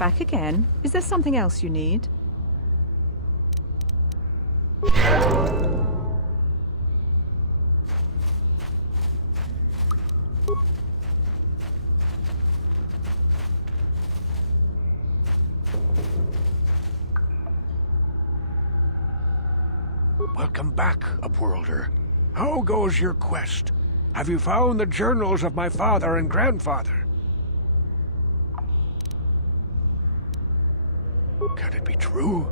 Back again? Is there something else you need? Welcome back, Upworlder. How goes your quest? Have you found the journals of my father and grandfather? Can it be true?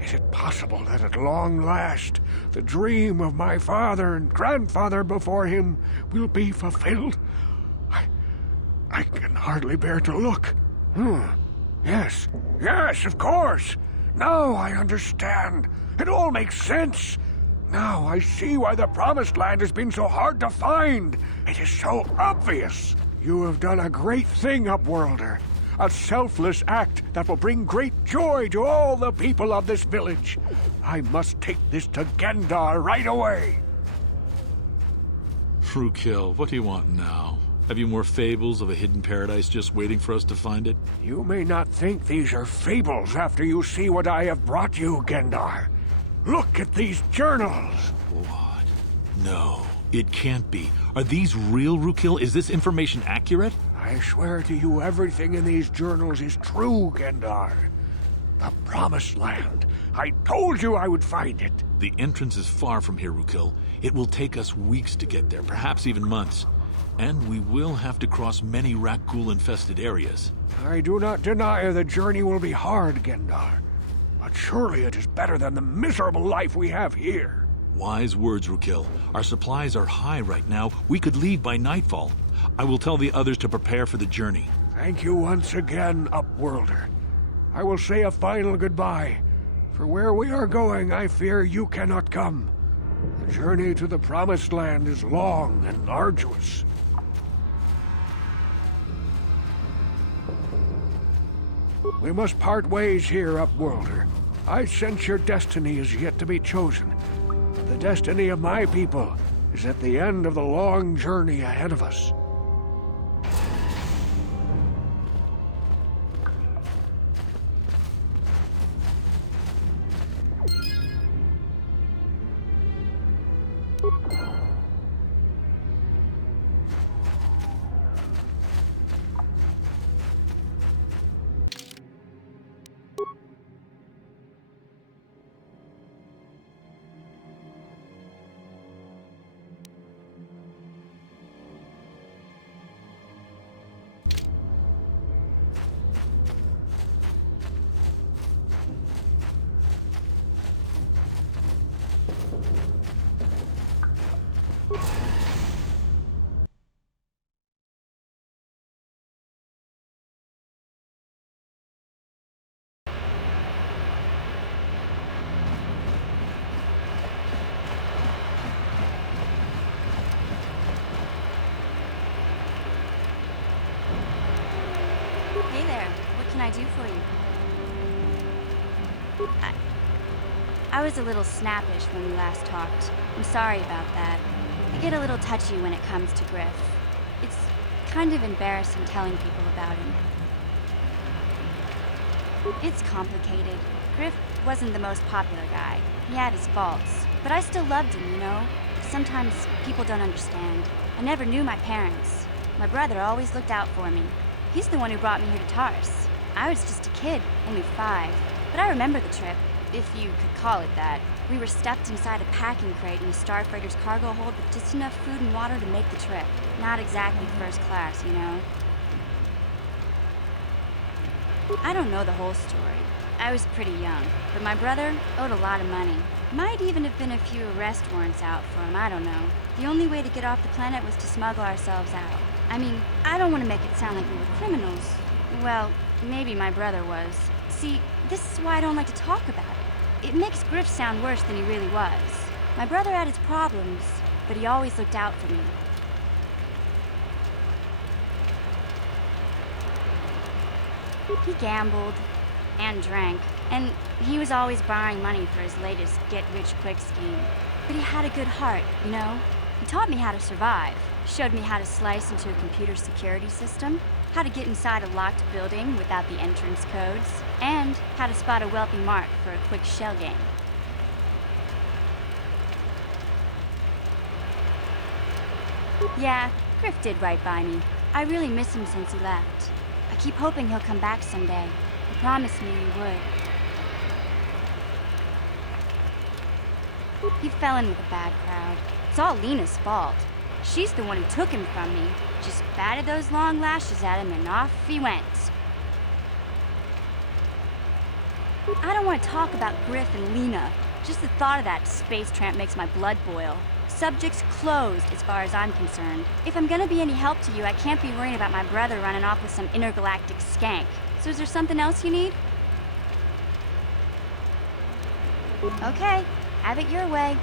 Is it possible that at long last, the dream of my father and grandfather before him will be fulfilled? I can hardly bear to look. Yes, of course. Now I understand. It all makes sense. Now I see why the Promised Land has been so hard to find. It is so obvious. You have done a great thing, Upworlder. A selfless act that will bring great joy to all the people of this village. I must take this to Gendar right away. Rukil, what do you want now? Have you more fables of a hidden paradise just waiting for us to find it? You may not think these are fables after you see what I have brought you, Gendar. Look at these journals! What? No, it can't be. Are these real, Rukil? Is this information accurate? I swear to you everything in these journals is true, Gendar. The Promised Land. I told you I would find it. The entrance is far from here, Rukil. It will take us weeks to get there, perhaps even months. And we will have to cross many Rakghoul-infested areas. I do not deny the journey will be hard, Gendar. But surely it is better than the miserable life we have here. Wise words, Rukil. Our supplies are high right now. We could leave by nightfall. I will tell the others to prepare for the journey. Thank you once again, Upworlder. I will say a final goodbye. For where we are going, I fear you cannot come. The journey to the Promised Land is long and arduous. We must part ways here, Upworlder. I sense your destiny is yet to be chosen. The destiny of my people is at the end of the long journey ahead of us. Hey there, what can I do for you? I was a little snappish when we last talked. I'm sorry about that. I get a little touchy when it comes to Griff. It's kind of embarrassing telling people about him. It's complicated. Griff wasn't the most popular guy. He had his faults. But I still loved him, you know? Sometimes people don't understand. I never knew my parents. My brother always looked out for me. He's the one who brought me here to Tars. I was just a kid, only 5. But I remember the trip, if you could call it that. We were stuffed inside a packing crate in a starfreighter's cargo hold with just enough food and water to make the trip. Not exactly first class, you know? I don't know the whole story. I was pretty young, but my brother owed a lot of money. Might even have been a few arrest warrants out for him, I don't know. The only way to get off the planet was to smuggle ourselves out. I mean, I don't want to make it sound like we were criminals. Well, maybe my brother was. See, this is why I don't like to talk about it. It makes Griff sound worse than he really was. My brother had his problems, but he always looked out for me. He gambled and drank, and he was always borrowing money for his latest get-rich-quick scheme. But he had a good heart, you know? He taught me how to survive. Showed me how to slice into a computer security system, how to get inside a locked building without the entrance codes, and how to spot a wealthy mark for a quick shell game. Yeah, Griff did right by me. I really miss him since he left. I keep hoping he'll come back someday. He promised me he would. He fell in with a bad crowd. It's all Lena's fault. She's the one who took him from me. Just batted those long lashes at him and off he went. I don't want to talk about Griff and Lena. Just the thought of that space tramp makes my blood boil. Subject's closed as far as I'm concerned. If I'm gonna be any help to you, I can't be worrying about my brother running off with some intergalactic skank. So is there something else you need? Okay, have it your way.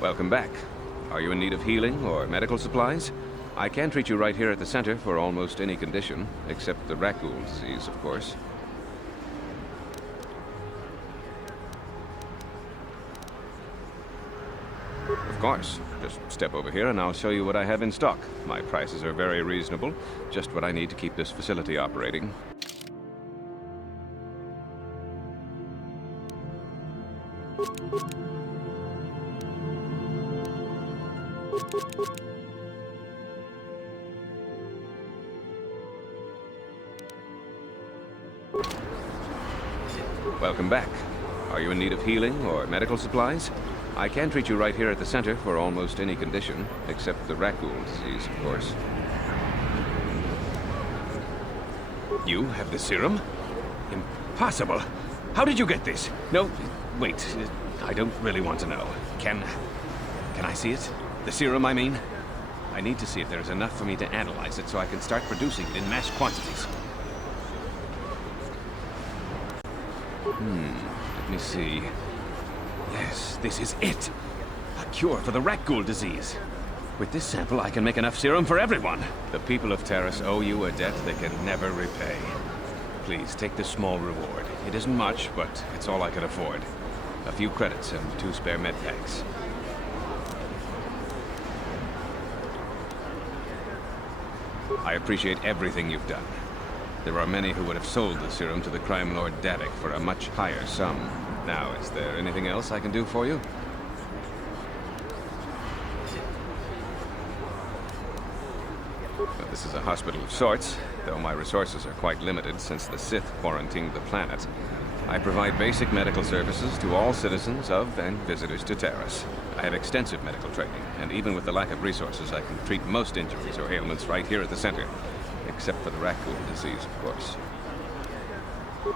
Welcome back. Are you in need of healing or medical supplies? I can treat you right here at the center for almost any condition, except the raccoon disease, of course. Of course. Just step over here and I'll show you what I have in stock. My prices are very reasonable, just what I need to keep this facility operating. Welcome back. Are you in need of healing or medical supplies? I can treat you right here at the center for almost any condition, except the raccoon disease, of course. You have the serum? Impossible! How did you get this? No, wait. I don't really want to know. Can I see it? The serum, I mean? I need to see if there's enough for me to analyze it so I can start producing it in mass quantities. Let me see. Yes, this is it. A cure for the raccoon disease. With this sample, I can make enough serum for everyone. The people of Terrace owe you a debt they can never repay. Please, take this small reward. It isn't much, but it's all I can afford. A few credits and 2 spare med packs. I appreciate everything you've done. There are many who would have sold the serum to the crime lord Davik for a much higher sum. Now, is there anything else I can do for you? Well, this is a hospital of sorts, though my resources are quite limited since the Sith quarantined the planet. I provide basic medical services to all citizens of and visitors to Terrace. I have extensive medical training, and even with the lack of resources, I can treat most injuries or ailments right here at the center. Except for the raccoon disease, of course.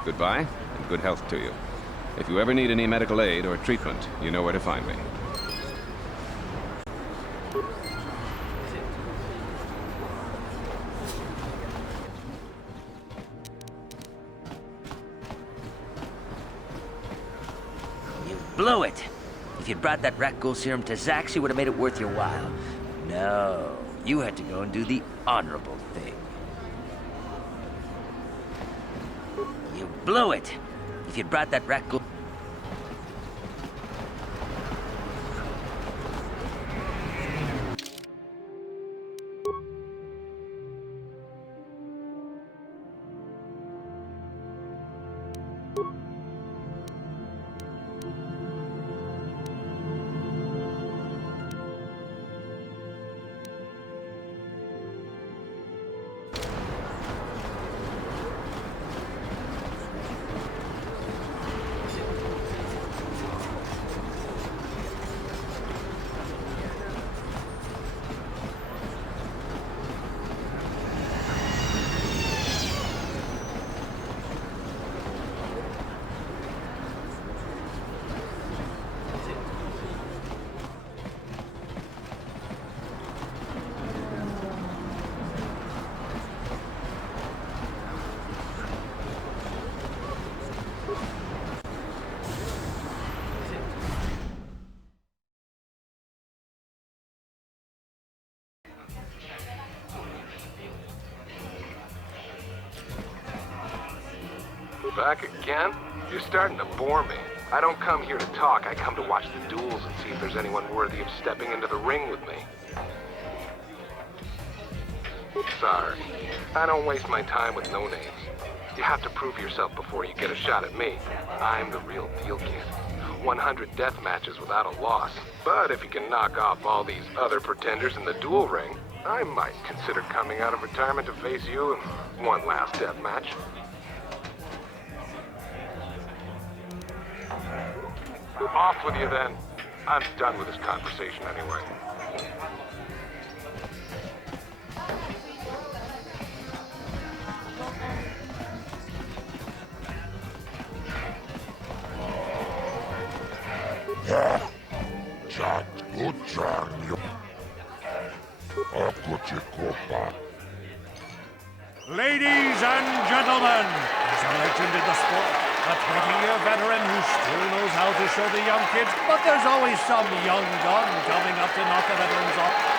Goodbye, and good health to you. If you ever need any medical aid or treatment, you know where to find me. You blew it! If you'd brought that rat ghoul serum to Zax, you would have made it worth your while. No, you had to go and do the honorable thing. You blew it! If you'd brought that rat ghoul... Back again? You're starting to bore me. I don't come here to talk, I come to watch the duels and see if there's anyone worthy of stepping into the ring with me. Sorry. I don't waste my time with no-names. You have to prove yourself before you get a shot at me. I'm the real deal, kid. 100 death matches without a loss. But if you can knock off all these other pretenders in the duel ring, I might consider coming out of retirement to face you in one last death match. Off with you then. I'm done with this conversation anyway. Ladies and gentlemen, there's a legend in the sport, a 20-year veteran who still knows how to show the young kids, but there's always some young gun coming up to knock the veterans off.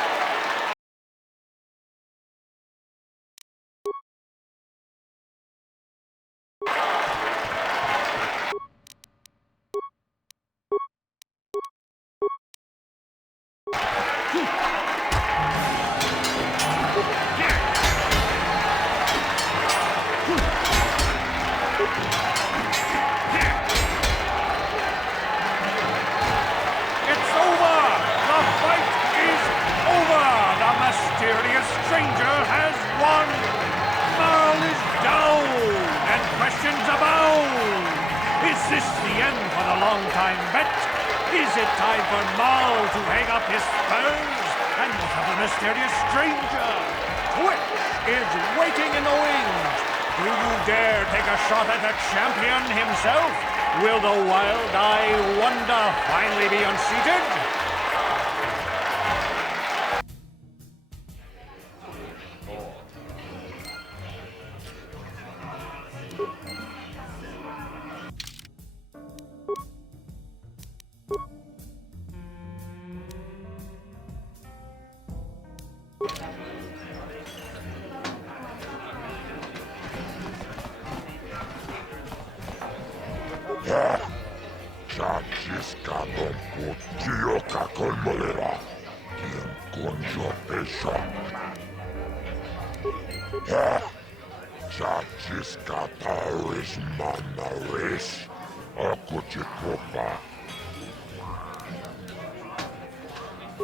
Stranger has won! Marl is down, and questions abound! Is this the end for the long-time bet? Is it time for Marl to hang up his spurs? And what of the mysterious stranger? Twitch is waiting in the wings! Do you dare take a shot at the champion himself? Will the wild-eye wonder finally be unseated? Ako ci kopa.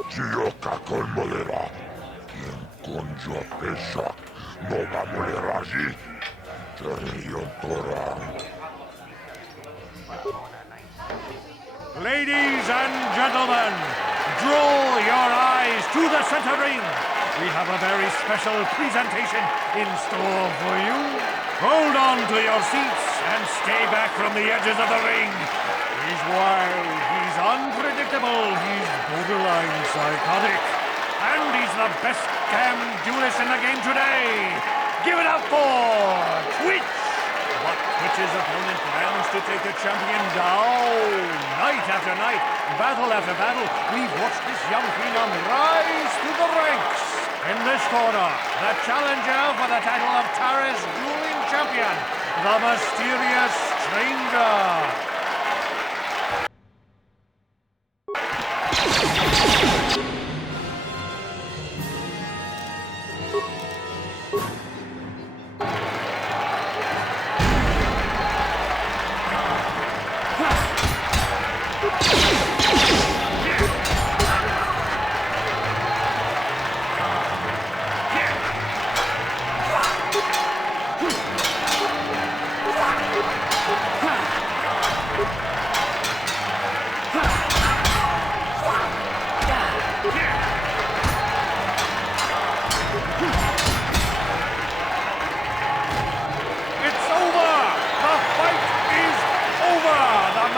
Ciyoka con molera. Quien conjo pesak. Nova moleraji. Terion torang. Ladies and gentlemen, draw your eyes to the center ring. We have a very special presentation in store for you. Hold on to your seats and stay back from the edges of the ring. He's wild, he's unpredictable, he's borderline psychotic. And he's the best damn duelist in the game today. Give it up for Twitch! But Twitch's opponent plans to take the champion down. Night after night, battle after battle, we've watched this young phenom rise through the ranks. In this corner, the challenger for the title of Taris Dueling Champion, the mysterious Stranger.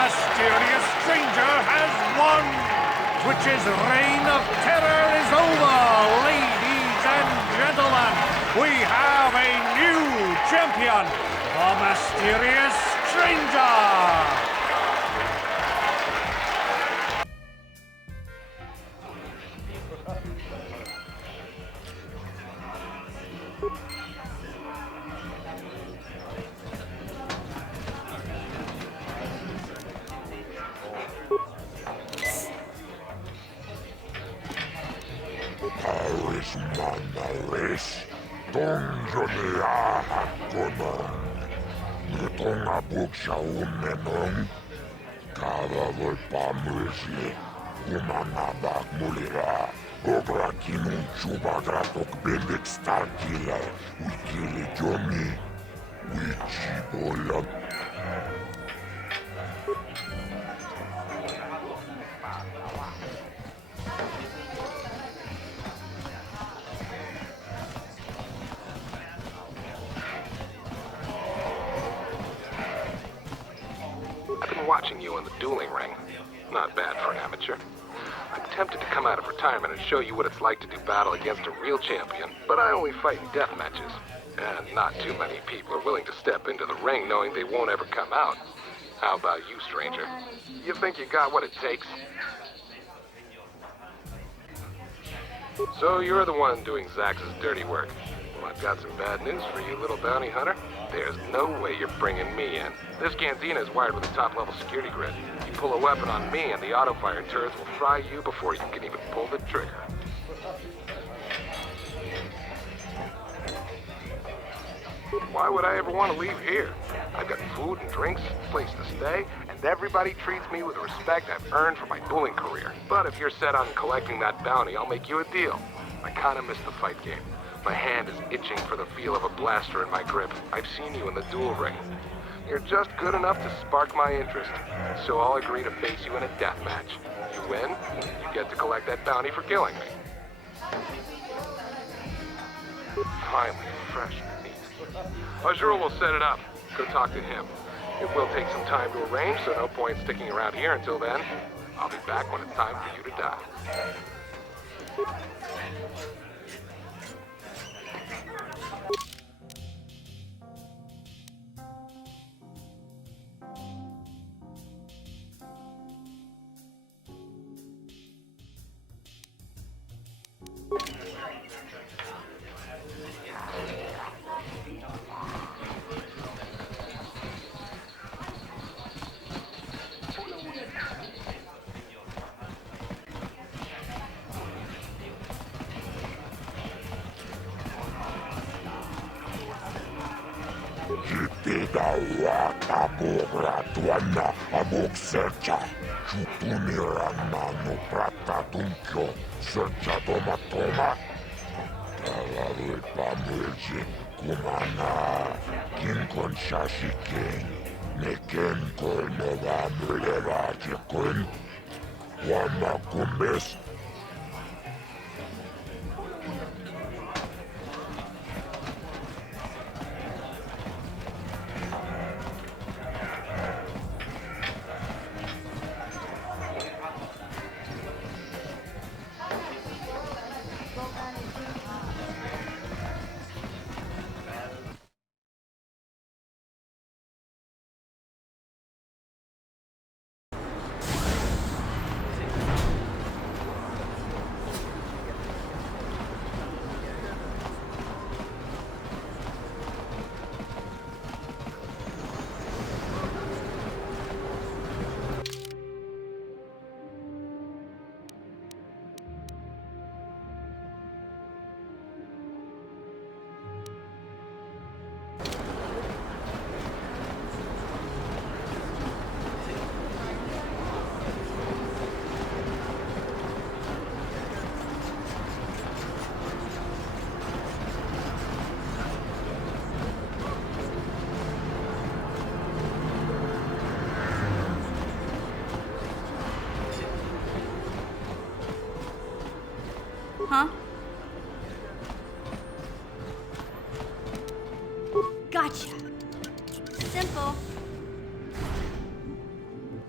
Mysterious stranger has won! Twitch's reign of terror is over, ladies and gentlemen! We have a new champion, the Mysterious Stranger! Manalis, Tongjonia Hakonon, Nutonga Buksha Umenon, Kavavol Pamusi, Umanabak Mulira, Obrakinun Chubagratok Bendek Starkiller, Wikili Jomi, Wichibola. Watching you in the dueling ring. Not bad for an amateur. I'm tempted to come out of retirement and show you what it's like to do battle against a real champion, but I only fight in death matches. And not too many people are willing to step into the ring knowing they won't ever come out. How about you, stranger? You think you got what it takes? So you're the one doing Zax's dirty work. Well, I've got some bad news for you, little bounty hunter. There's no way you're bringing me in. This cantina is wired with a top-level security grid. You pull a weapon on me and the auto-fire turrets will fry you before you can even pull the trigger. Why would I ever want to leave here? I've got food and drinks, a place to stay, and everybody treats me with the respect I've earned for my dueling career. But if you're set on collecting that bounty, I'll make you a deal. I kinda miss the fight game. My hand is itching for the feel of a blaster in my grip. I've seen you in the duel ring. You're just good enough to spark my interest, so I'll agree to face you in a death match. You win, you get to collect that bounty for killing me. Finally, fresh meat. Azura will set it up. Go talk to him. It will take some time to arrange, so no point sticking around here until then. I'll be back when it's time for you to die. Dawata buhratuana abuk serca. Chutunirannanu pratatuncho. Serca tomatoma. Talavui pamulji kumana. Kinkon shashikin. Neken kol novamuleratikun. Wama kumbis. Huh? Gotcha. Simple.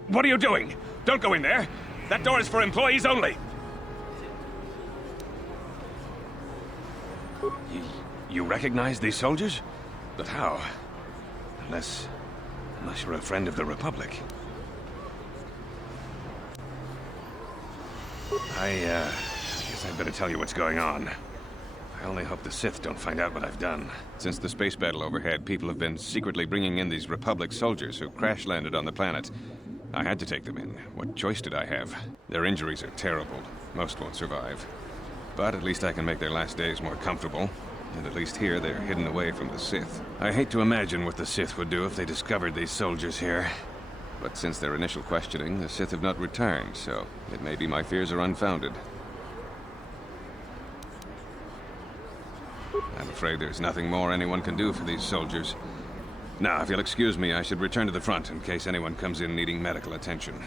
What are you doing? Don't go in there. That door is for employees only. You recognize these soldiers? But how? Unless you're a friend of the Republic. I guess I'd better tell you what's going on. I only hope the Sith don't find out what I've done. Since the space battle overhead, people have been secretly bringing in these Republic soldiers who crash-landed on the planet. I had to take them in. What choice did I have? Their injuries are terrible. Most won't survive. But at least I can make their last days more comfortable. And at least here, they're hidden away from the Sith. I hate to imagine what the Sith would do if they discovered these soldiers here. But since their initial questioning, the Sith have not returned, so it may be my fears are unfounded. I'm afraid there's nothing more anyone can do for these soldiers. Now, if you'll excuse me, I should return to the front in case anyone comes in needing medical attention.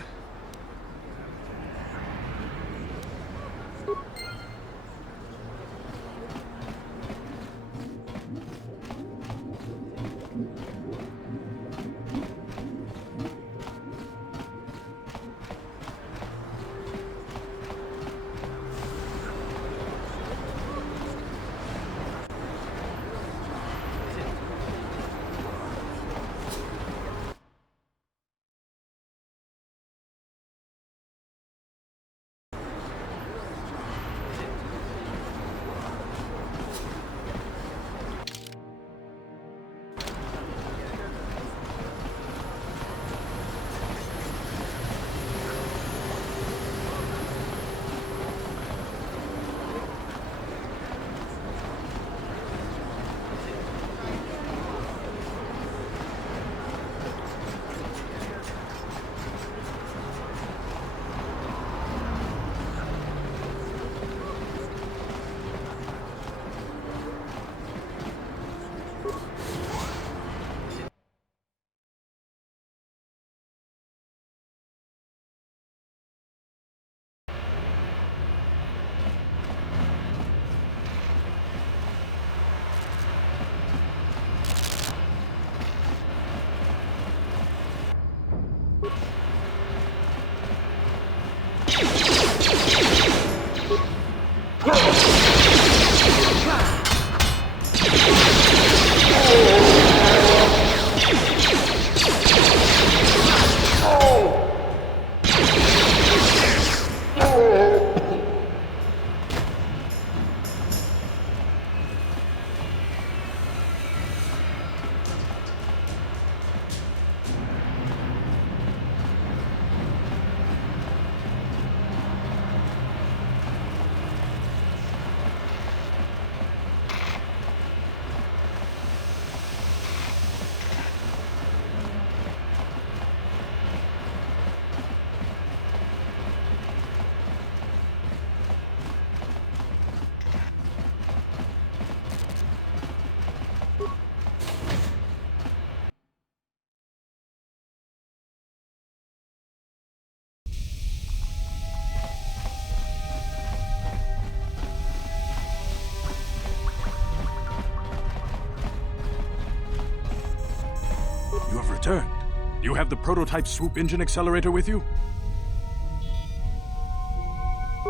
You have the prototype swoop engine accelerator with you?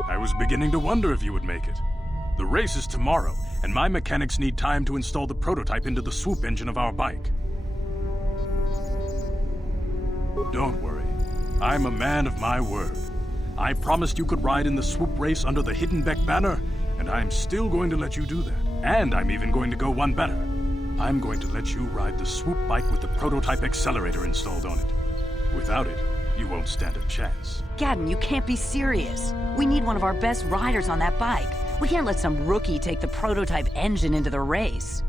I was beginning to wonder if you would make it. The race is tomorrow, and my mechanics need time to install the prototype into the swoop engine of our bike. Don't worry. I'm a man of my word. I promised you could ride in the swoop race under the Hiddenbeck banner, and I'm still going to let you do that. And I'm even going to go one better. I'm going to let you ride the swoop bike with the prototype accelerator installed on it. Without it, you won't stand a chance. Gadden, you can't be serious. We need one of our best riders on that bike. We can't let some rookie take the prototype engine into the race.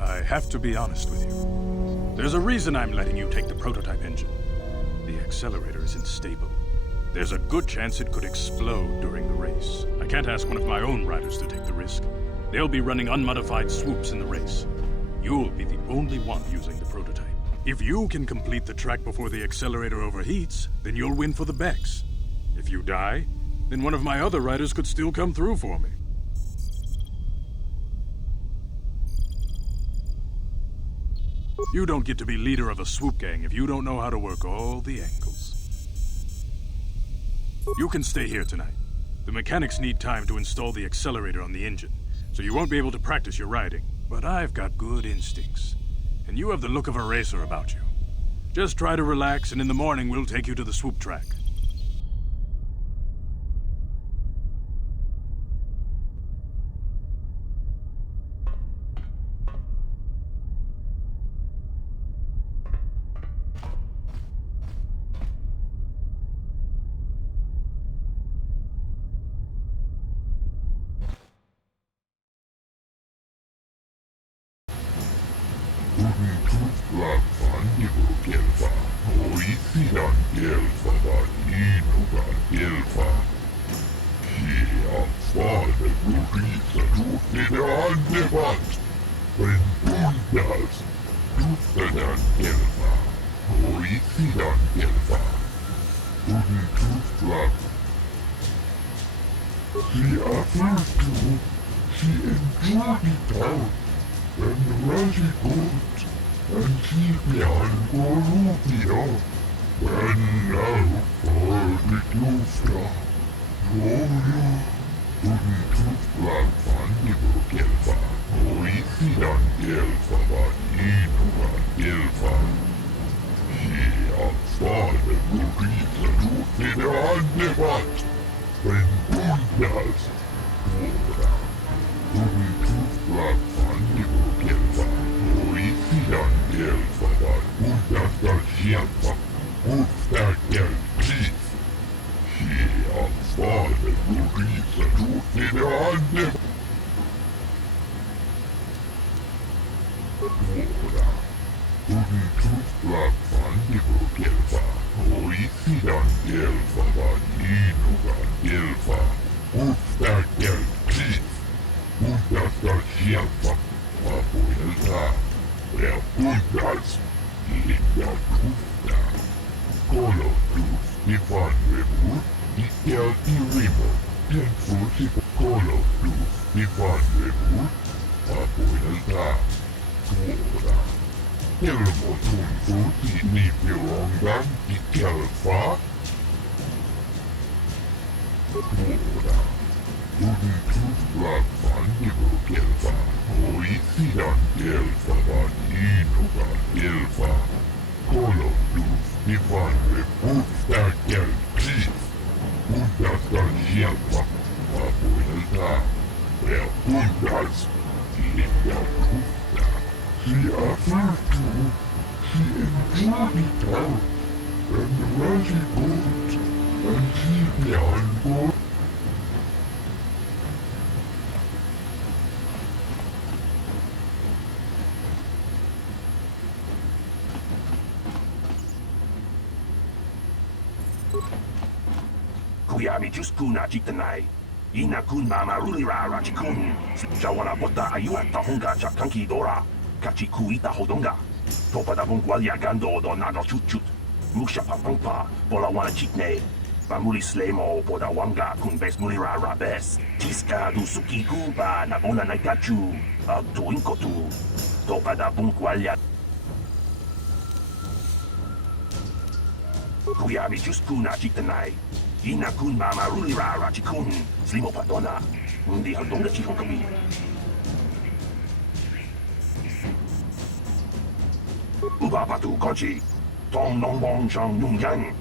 I have to be honest with you. There's a reason I'm letting you take the prototype engine. The accelerator isn't stable. There's a good chance it could explode during the race. I can't ask one of my own riders to take the risk. They'll be running unmodified swoops in the race. You'll be the only one using the prototype. If you can complete the track before the accelerator overheats, then you'll win for the Becks. If you die, then one of my other riders could still come through for me. You don't get to be leader of a swoop gang if you don't know how to work all the angles. You can stay here tonight. The mechanics need time to install the accelerator on the engine, so you won't be able to practice your riding. But I've got good instincts, and you have the look of a racer about you. Just try to relax, and in the morning we'll take you to the swoop track. Kuyami just kuna chitanai. Ina kun mama rulira rachikun. Jawana bota ayuata honga chakanki dora. Kachikuita hodonga. Topa da bungwalia gando do nano chut. Musha papampa, bola wana chitne. Bamuli slemo boda wanga kun bes mulira rabes. Tiska du sukiku ba na bona naikachu. Agtuinkotu. Topada bunkwalya. Kuyami juskuna chitanai. Ina kun mama rulira rachikun. Slimo padona. Hindi haldonga chikong kabi. Ubapatu kochi. Tong nong bong chang nung yang.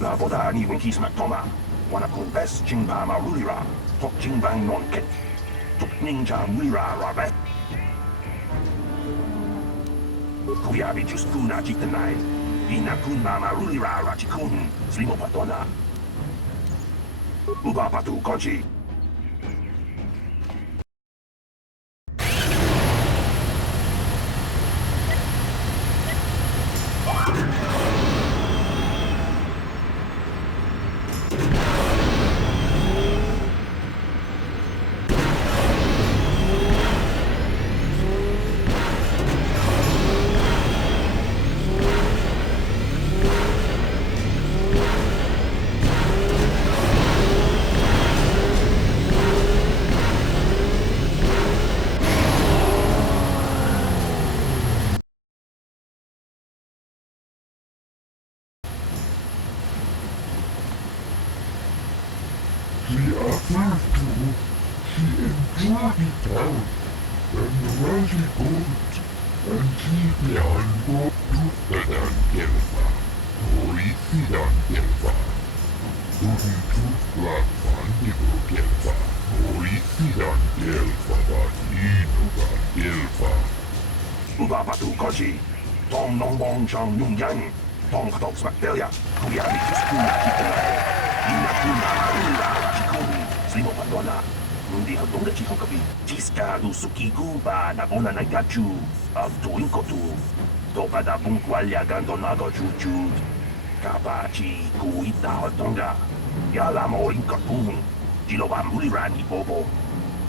La boda ni winkis matoma. Wana kun best jingba marulira. Tok jingbang non ket. Tok ninja mira rabe. Kuyabi juskuna chitanai. Ina kun mama rulira rachikun. Slimo patona. Ubapatu kochi. Ubapatu kochi. Tong nong bong chang nung yang. Tong katok smaktelia. Kuyabi juskuna chitanai. Ina kun mama rulira rachikun. Slimo patona. Hindi haldonga chikong kabi. Jiska du suki guba na bona na gachu. Ang tuwing ko tu. Topada bunkwalya gandonago chujud. Kabachi kuita haldonga. Yala mo inkapung. Jiloba mulira ni bobo.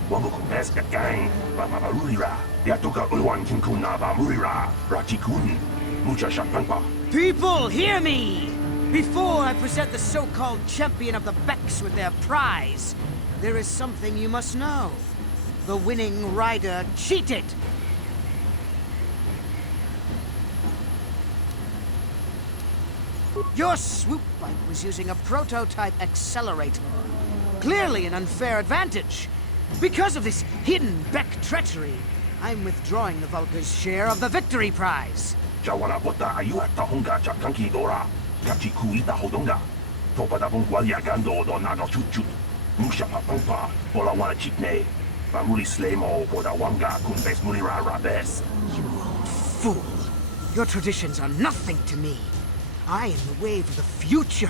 Wago kumpes kakang. Mama rulira. Yatuka ulwan kinkuna ba mulira. Rachikun. Mucha shakpangpa. People, hear me! Before I present the so-called champion of the Becks with their prize, there is something you must know. The winning rider cheated! Your swoop bike was using a prototype accelerator. Clearly an unfair advantage. Because of this hidden Beck treachery, I'm withdrawing the Vulca's share of the victory prize. Jawana bota ayuat tahonga chakanki dora. Kachi kuita hodonga. Topada bunkwalya gando do nago chuchut. Musha papampa. Bola wana chikne. Bamuli slemo boda wanga kumbes mulira rabes. You old fool. Your traditions are nothing to me. I am the wave of the future.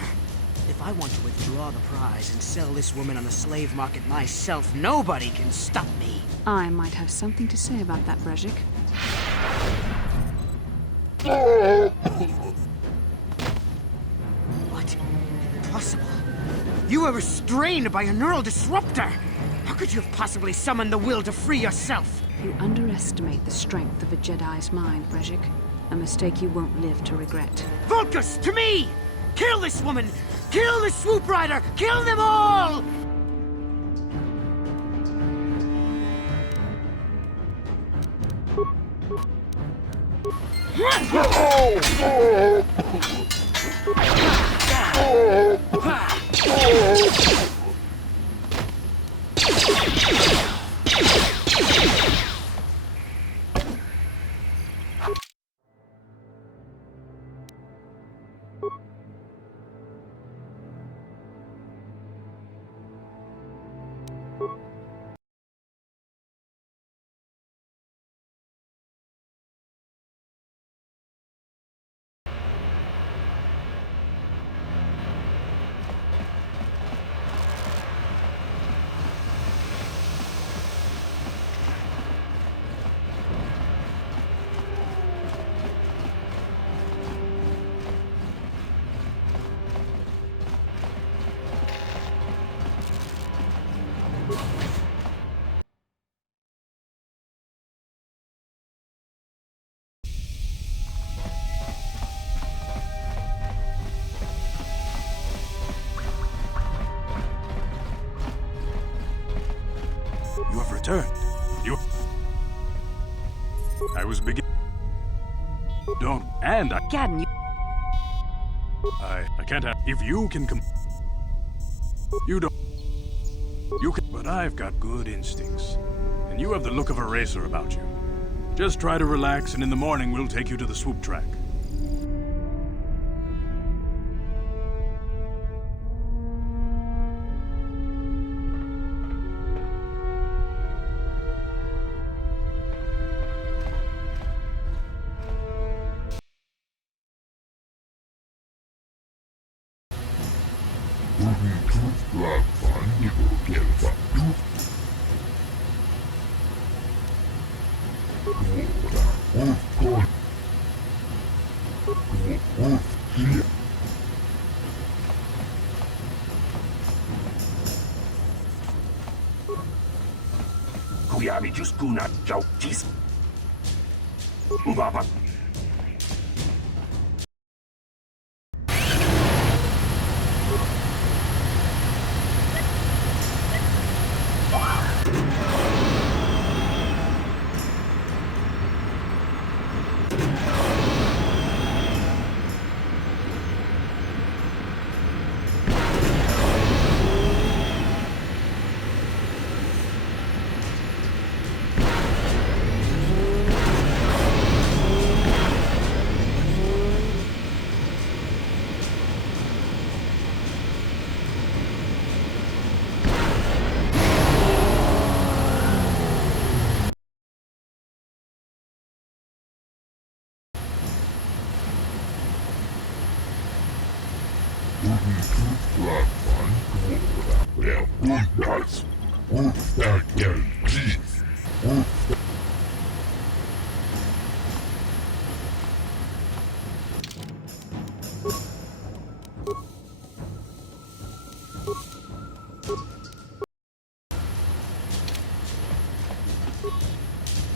If I want to withdraw the prize and sell this woman on the slave market myself, nobody can stop me. I might have something to say about that, Brejik. What? Impossible. You were restrained by a neural disruptor. How could you have possibly summoned the will to free yourself? You underestimate the strength of a Jedi's mind, Brejik. A mistake you won't live to regret. Vulcus, to me! Kill this woman! Kill the swoop rider! Kill them all! You have returned. I was beginning. Don't. And I. Gadden, you... I can't have. If you can come. You don't. You can. But I've got good instincts. And you have the look of a racer about you. Just try to relax, and in the morning we'll take you to the swoop track. Kuyami Juskuna Jautis. Ubaba.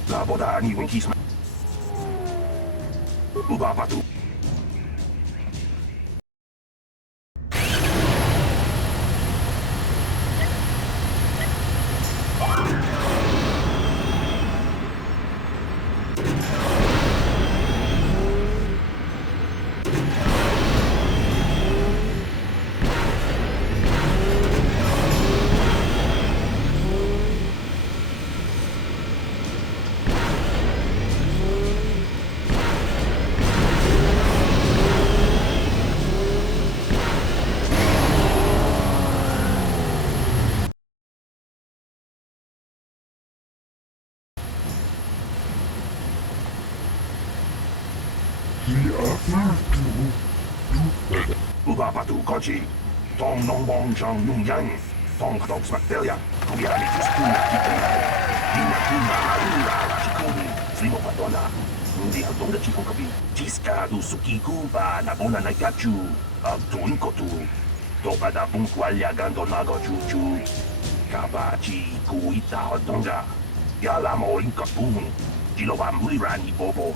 Naboda ni Winkis. Ubabatu. Ubabatu Kochi. Tong Nong Bong Chang Nung Yang. Tong Kadok Smaktelia. Kuyami Juskuna Kitanai. Inakuna Arura Rachikuni. Slimo Padona. Rudy Aldonga Chikokabi, Jiska du Sukiku ba Nabona Nagachu, Tuinkotu, Toba da Bunkwalya Gando Nago Chuchu, Kabachi Kuita Aldonga, Yalamo Inkapun, Jiloba Mulirani Bobo,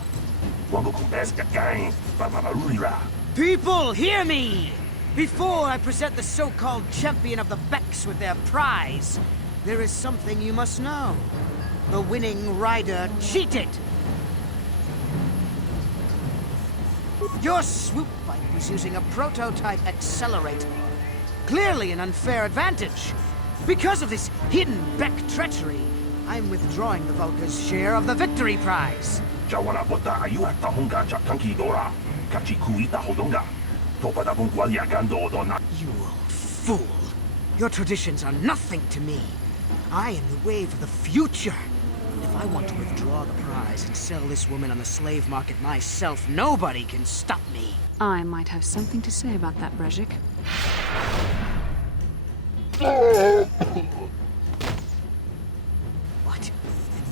Wango Kumbeska Gang, Bamarulira. People, hear me! Before I present the so-called champion of the Becks with their prize, there is something you must know. The winning rider cheated! Your swoop bike was using a prototype accelerator. Clearly an unfair advantage. Because of this hidden Beck treachery, I'm withdrawing the Vulca's share of the victory prize. Jawana Bota Ayuata Honga Chakanki Dora, Kachi Kuita Hodonga, Topa da Bunkwalya Gando Dona. You old fool! Your traditions are nothing to me. I am the wave of the future. And if I want to withdraw the prize and sell this woman on the slave market myself, nobody can stop me. I might have something to say about that, Brejik. What?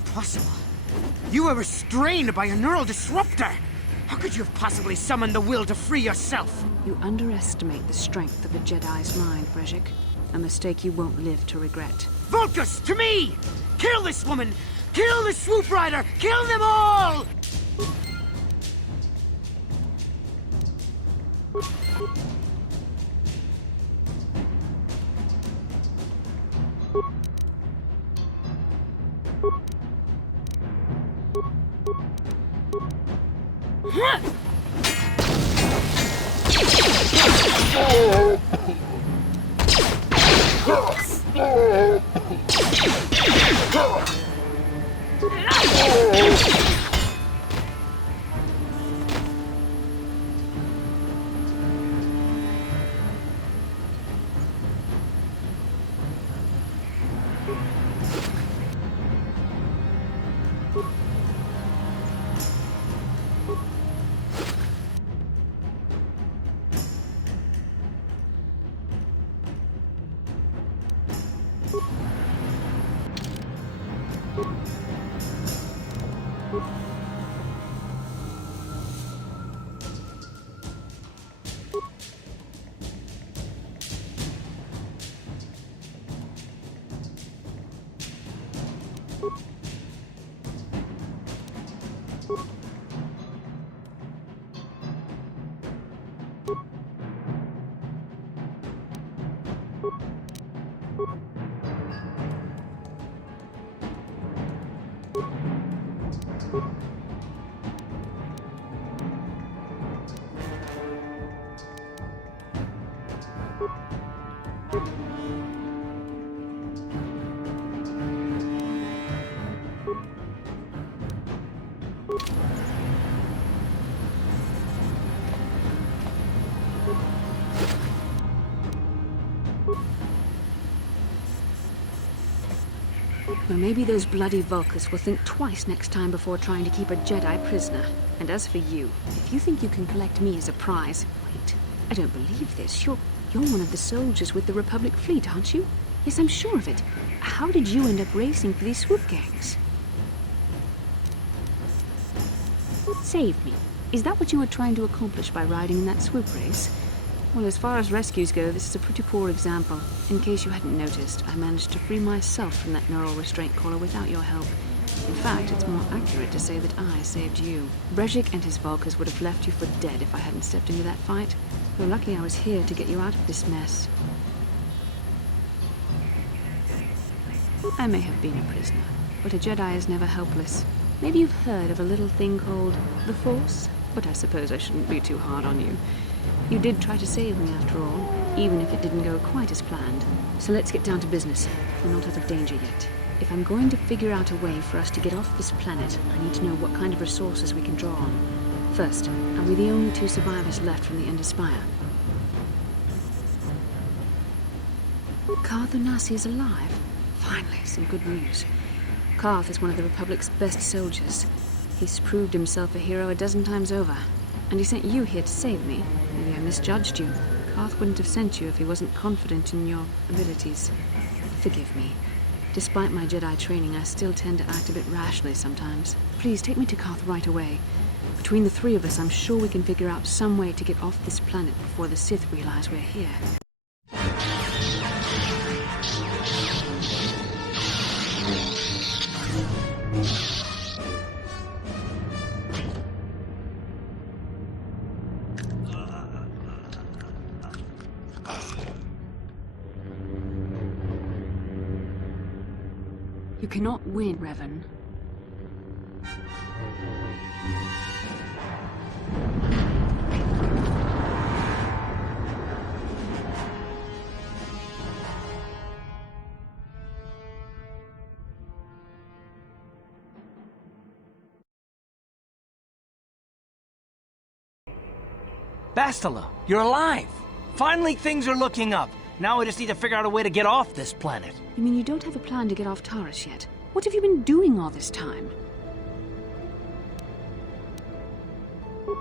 Impossible. You were restrained by a neural disruptor. How could you have possibly summoned the will to free yourself? You underestimate the strength of a Jedi's mind, Brejik. A mistake you won't live to regret. Vulcus, to me! Kill this woman! Kill the swoop rider! Kill them all! Well, maybe those bloody Vulcans will think twice next time before trying to keep a Jedi prisoner. And as for you, if you think you can collect me as a prize... Wait, I don't believe this. You're one of the soldiers with the Republic fleet, aren't you? Yes, I'm sure of it. How did you end up racing for these swoop gangs? Save me. Is that what you were trying to accomplish by riding in that swoop race? Well, as far as rescues go, this is a pretty poor example. In case you hadn't noticed, I managed to free myself from that neural restraint collar without your help. In fact, it's more accurate to say that I saved you. Brejik and his Vulcans would have left you for dead if I hadn't stepped into that fight. You're lucky I was here to get you out of this mess. I may have been a prisoner, but a Jedi is never helpless. Maybe you've heard of a little thing called the Force? But I suppose I shouldn't be too hard on you. You did try to save me after all, even if it didn't go quite as planned. So let's get down to business. We're not out of danger yet. If I'm going to figure out a way for us to get off this planet, I need to know what kind of resources we can draw on. First, are we the only two survivors left from the Ender Spire? Karth Onasi is alive. Finally, some good news. Karth is one of the Republic's best soldiers. He's proved himself a hero a dozen times over. And he sent you here to save me. Maybe I misjudged you. Karth wouldn't have sent you if he wasn't confident in your abilities. Forgive me. Despite my Jedi training, I still tend to act a bit rashly sometimes. Please, take me to Karth right away. Between the three of us, I'm sure we can figure out some way to get off this planet before the Sith realize we're here. You cannot win, Revan. Bastila, you're alive! Finally, things are looking up. Now we just need to figure out a way to get off this planet. You mean you don't have a plan to get off Taris yet? What have you been doing all this time?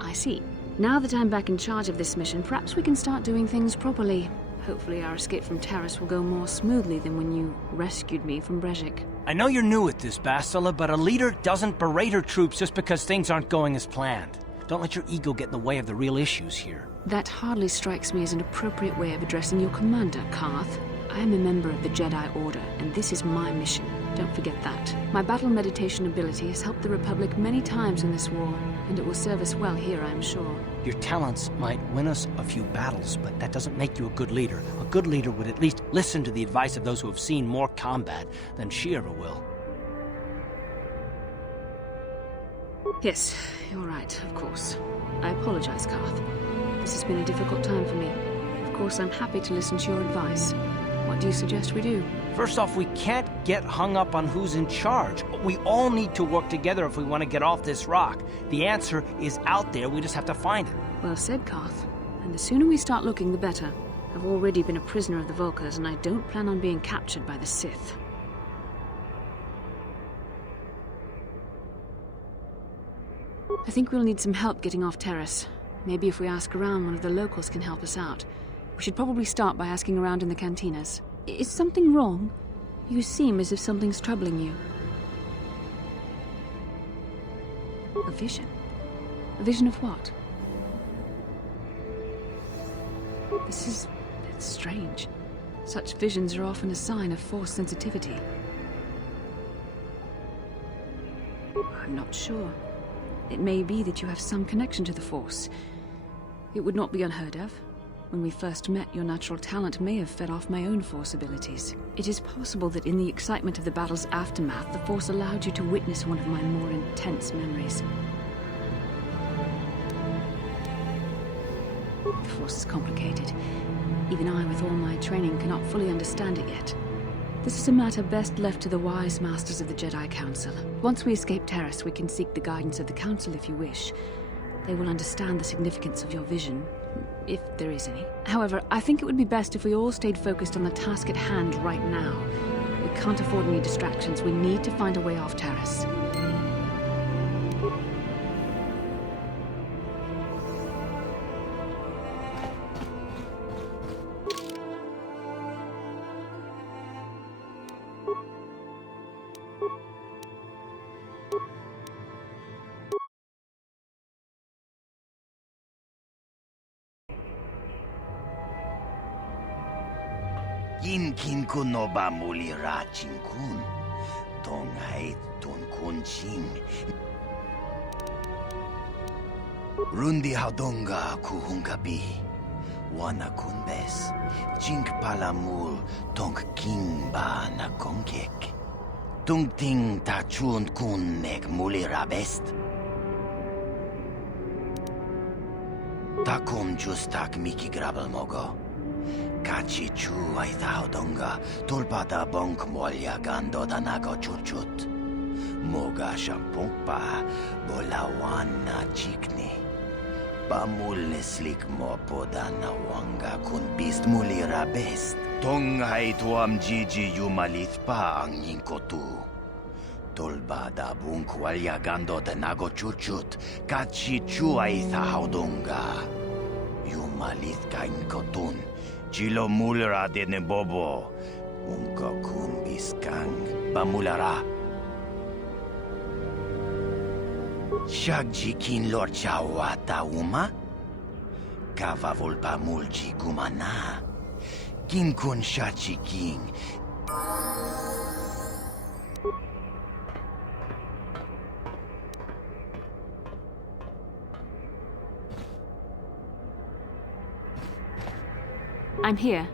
I see. Now that I'm back in charge of this mission, perhaps we can start doing things properly. Hopefully our escape from Taris will go more smoothly than when you rescued me from Brejik. I know you're new at this, Bastila, but a leader doesn't berate her troops just because things aren't going as planned. Don't let your ego get in the way of the real issues here. That hardly strikes me as an appropriate way of addressing your commander, Karth. I am a member of the Jedi Order, and this is my mission. Don't forget that. My battle meditation ability has helped the Republic many times in this war, and it will serve us well here, I am sure. Your talents might win us a few battles, but that doesn't make you a good leader. A good leader would at least listen to the advice of those who have seen more combat than she ever will. Yes, you're right, of course. I apologize, Karth. This has been a difficult time for me. Of course, I'm happy to listen to your advice. What do you suggest we do? First off, we can't get hung up on who's in charge. We all need to work together if we want to get off this rock. The answer is out there, we just have to find it. Well said, Karth. And the sooner we start looking, the better. I've already been a prisoner of the Vulkars, and I don't plan on being captured by the Sith. I think we'll need some help getting off Taris. Maybe if we ask around, one of the locals can help us out. We should probably start by asking around in the cantinas. Is something wrong? You seem as if something's troubling you. A vision? A vision of what? It's strange. Such visions are often a sign of Force sensitivity. I'm not sure. It may be that you have some connection to the Force. It would not be unheard of. When we first met, your natural talent may have fed off my own Force abilities. It is possible that in the excitement of the battle's aftermath, the Force allowed you to witness one of my more intense memories. The Force is complicated. Even I, with all my training, cannot fully understand it yet. This is a matter best left to the wise masters of the Jedi Council. Once we escape Taris, we can seek the guidance of the Council if you wish. They will understand the significance of your vision, if there is any. However, I think it would be best if we all stayed focused on the task at hand right now. We can't afford any distractions. We need to find a way off Taris. Kin kun no ba muli ra chin kun. Tong hai tun kun ching. Rundi haudonga kuhungabi. Wana kun bes. Jink palamul tong king ba na konkek. Tung ting ta chun kun nek muli ra best. Takum justak miki grabel mogo. Kachi chu ay thaudonga, tulpada bonk molya gando danago chuchut. Moga shampumpa, bolawan na chikni. Pamul neslik mo poda na wanga kun bist mulira best. Tong ay tuam jiji yumalith pa ang yinkotu. Tulbada bunk walya gando danago chuchut, kachi chu ay thaudonga. Yumalith ka inkotun. Chilo mulra de nebobo. Unka kun biskang bamulara. Shagji kin lorcha wata uma? Kava volpa mulji kumana. Kin kun shachi king. I'm here.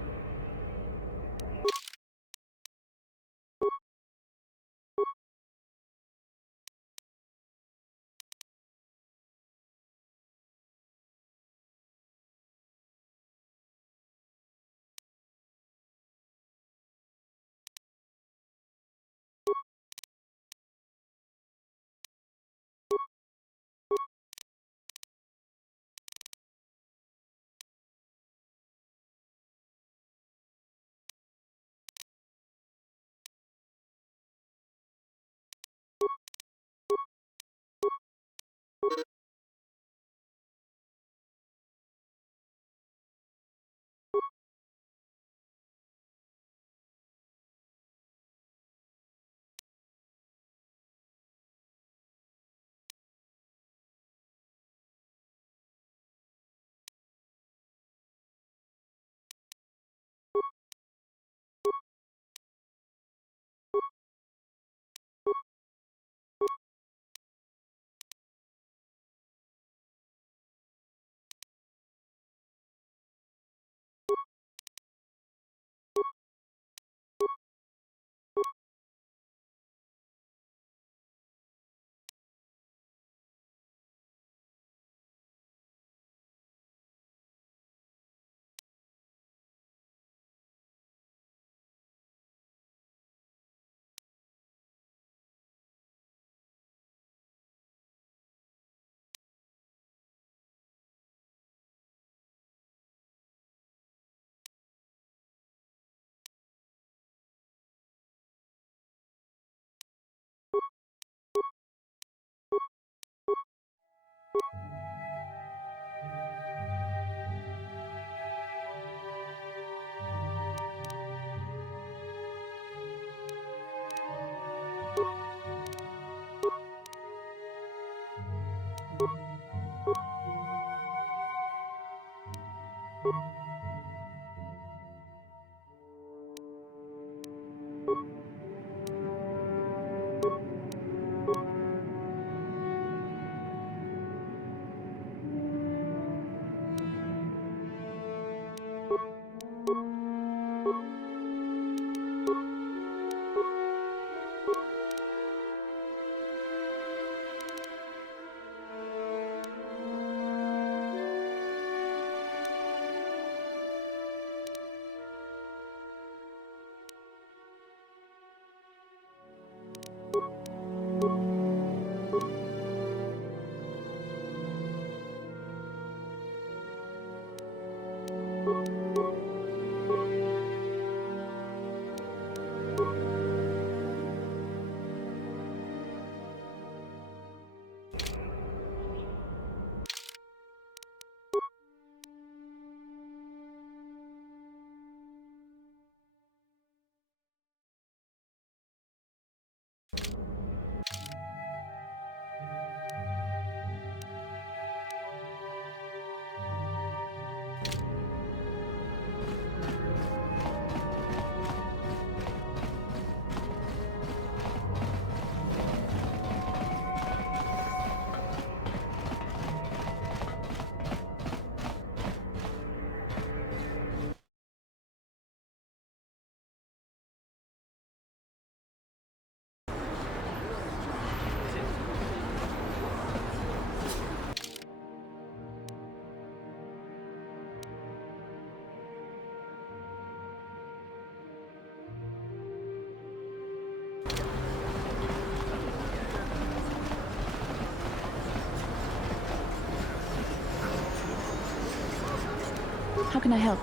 How can I help?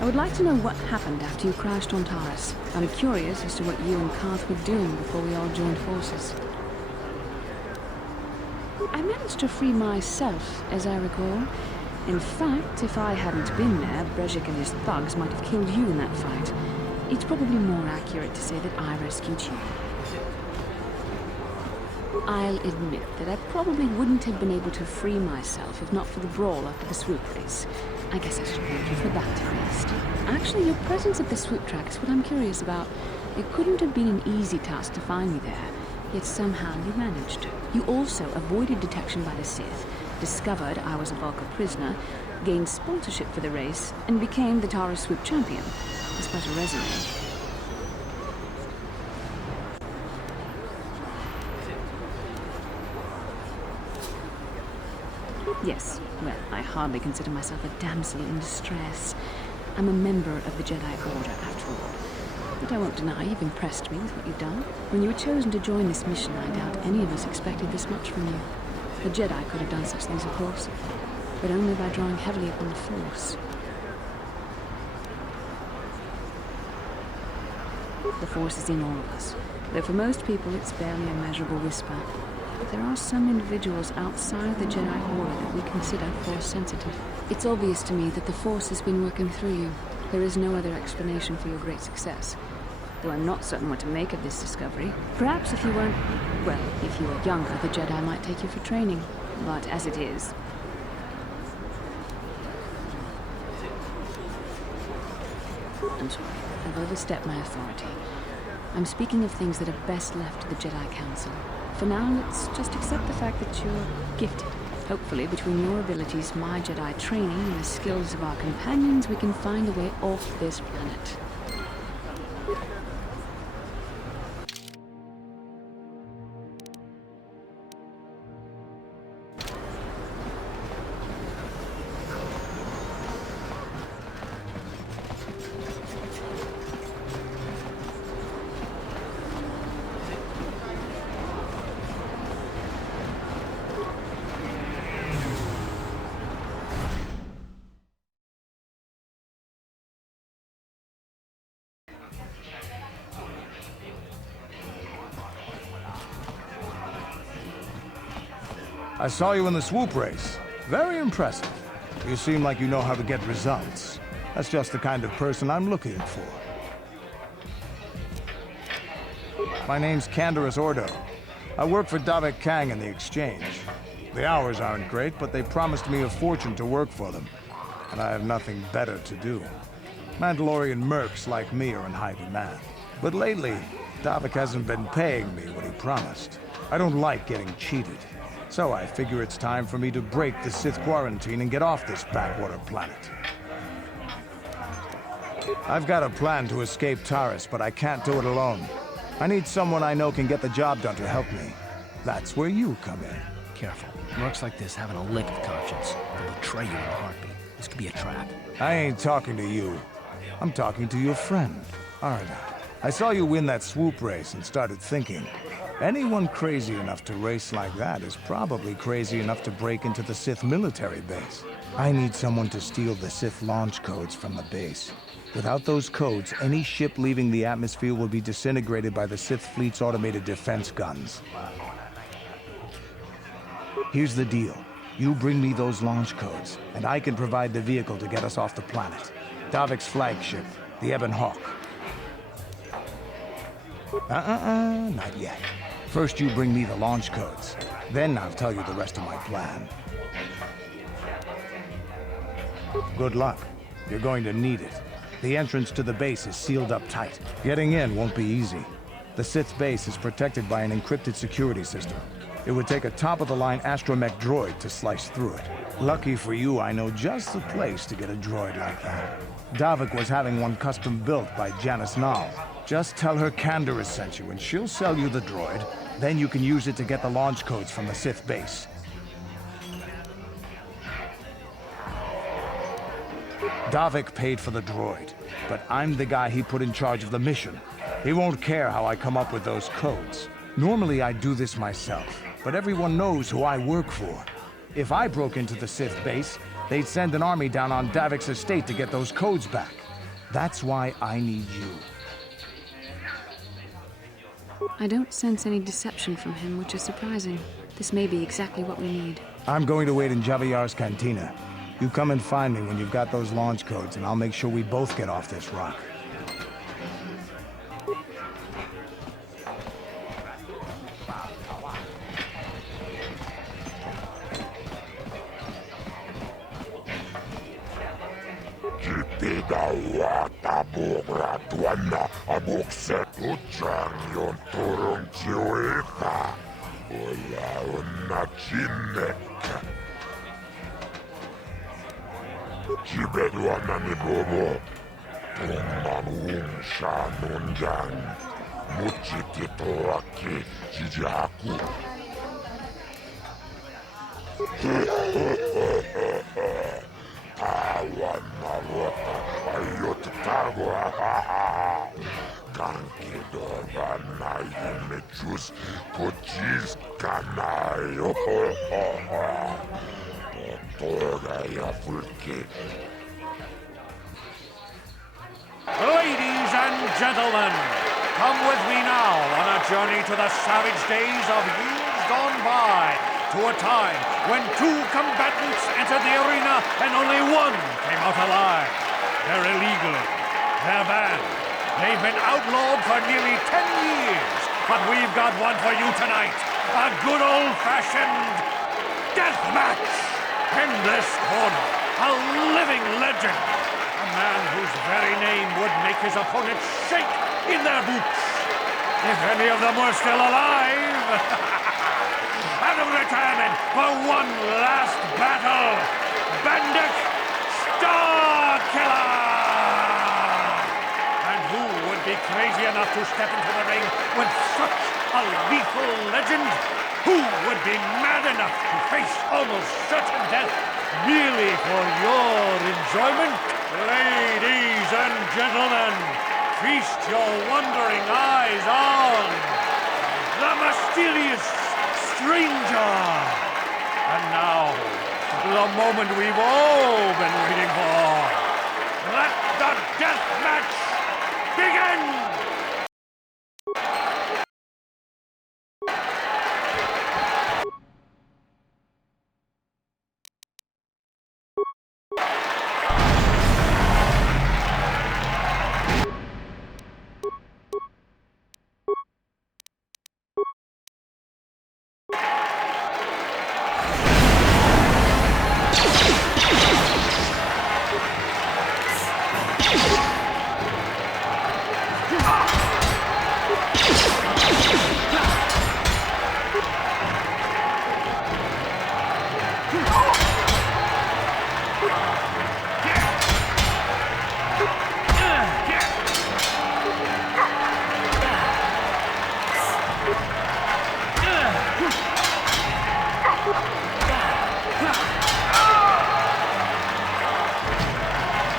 I would like to know what happened after you crashed on Taurus. I'm curious as to what you and Karth were doing before we all joined forces. I managed to free myself, as I recall. In fact, if I hadn't been there, Brezhik and his thugs might have killed you in that fight. It's probably more accurate to say that I rescued you. I'll admit that I probably wouldn't have been able to free myself if not for the brawl after the swoop race. I guess I should thank you for that first. Actually, your presence at the swoop track is what I'm curious about. It couldn't have been an easy task to find me there, yet somehow you managed. You also avoided detection by the Sith, discovered I was a Vulcan prisoner, gained sponsorship for the race, and became the Tara swoop champion. That's quite a resume. Yes, well, I hardly consider myself a damsel in distress. I'm a member of the Jedi Order, after all. But I won't deny you've impressed me with what you've done. When you were chosen to join this mission, I doubt any of us expected this much from you. The Jedi could have done such things, of course, but only by drawing heavily upon the Force. The Force is in all of us, though for most people it's barely a measurable whisper. There are some individuals outside the Jedi Order that we consider Force-sensitive. It's obvious to me that the Force has been working through you. There is no other explanation for your great success. Though I'm not certain what to make of this discovery. Perhaps if you weren't... well, if you were younger, the Jedi might take you for training. But as it is... I'm sorry. I've overstepped my authority. I'm speaking of things that are best left to the Jedi Council. For now, let's just accept the fact that you're gifted. Hopefully, between your abilities, my Jedi training, and the skills of our companions, we can find a way off this planet. I saw you in the swoop race. Very impressive. You seem like you know how to get results. That's just the kind of person I'm looking for. My name's Canderous Ordo. I work for Davik Kang in the Exchange. The hours aren't great, but they promised me a fortune to work for them. And I have nothing better to do. Mandalorian mercs like me are in high demand. But lately, Davik hasn't been paying me what he promised. I don't like getting cheated. So I figure it's time for me to break the Sith quarantine and get off this backwater planet. I've got a plan to escape Taris, but I can't do it alone. I need someone I know can get the job done to help me. That's where you come in. Careful. Mercs like this haven't a lick of conscience. They'll betray you in a heartbeat. This could be a trap. I ain't talking to you. I'm talking to your friend, aren't I saw you win that swoop race and started thinking, anyone crazy enough to race like that is probably crazy enough to break into the Sith military base. I need someone to steal the Sith launch codes from the base. Without those codes, any ship leaving the atmosphere will be disintegrated by the Sith fleet's automated defense guns. Here's the deal. You bring me those launch codes, and I can provide the vehicle to get us off the planet. Davik's flagship, the Ebon Hawk. Not yet. First you bring me the launch codes. Then I'll tell you the rest of my plan. Good luck. You're going to need it. The entrance to the base is sealed up tight. Getting in won't be easy. The Sith base is protected by an encrypted security system. It would take a top-of-the-line astromech droid to slice through it. Lucky for you, I know just the place to get a droid like that. Davik was having one custom built by Janice Nall. Just tell her Canderous sent you, and she'll sell you the droid. Then you can use it to get the launch codes from the Sith base. Davik paid for the droid, but I'm the guy he put in charge of the mission. He won't care how I come up with those codes. Normally I'd do this myself, but everyone knows who I work for. If I broke into the Sith base, they'd send an army down on Davik's estate to get those codes back. That's why I need you. I don't sense any deception from him, which is surprising. This may be exactly what we need. I'm going to wait in Javier's cantina. You come and find me when you've got those launch codes, and I'll make sure we both get off this rock. Dawata bugra tuanna abukse tuchang yon turung chiwita. Wala unna chinek. Chibeduana ni bobo. Tungmanung sha nunjang. Muchitito aki jijaku. Tawan marota ayot tagwa. Kanki dovan na yimechus kochis kanayo. Toga ya fulke. Ladies and gentlemen, come with me now on a journey to the savage days of years gone by, to a time when two combatants entered the arena and only one came out alive. They're illegal. They're banned. They've been outlawed for nearly 10 years, but we've got one for you tonight. A good old-fashioned death match. Endless Corner, a living legend. A man whose very name would make his opponents shake in their boots. If any of them were still alive. Out of retirement for one last battle. Bandit Starkiller! And who would be crazy enough to step into the ring with such a lethal legend? Who would be mad enough to face almost certain death merely for your enjoyment? Ladies and gentlemen, feast your wondering eyes on the mysterious stranger. And now, the moment we've all been waiting for. Let the death match begin!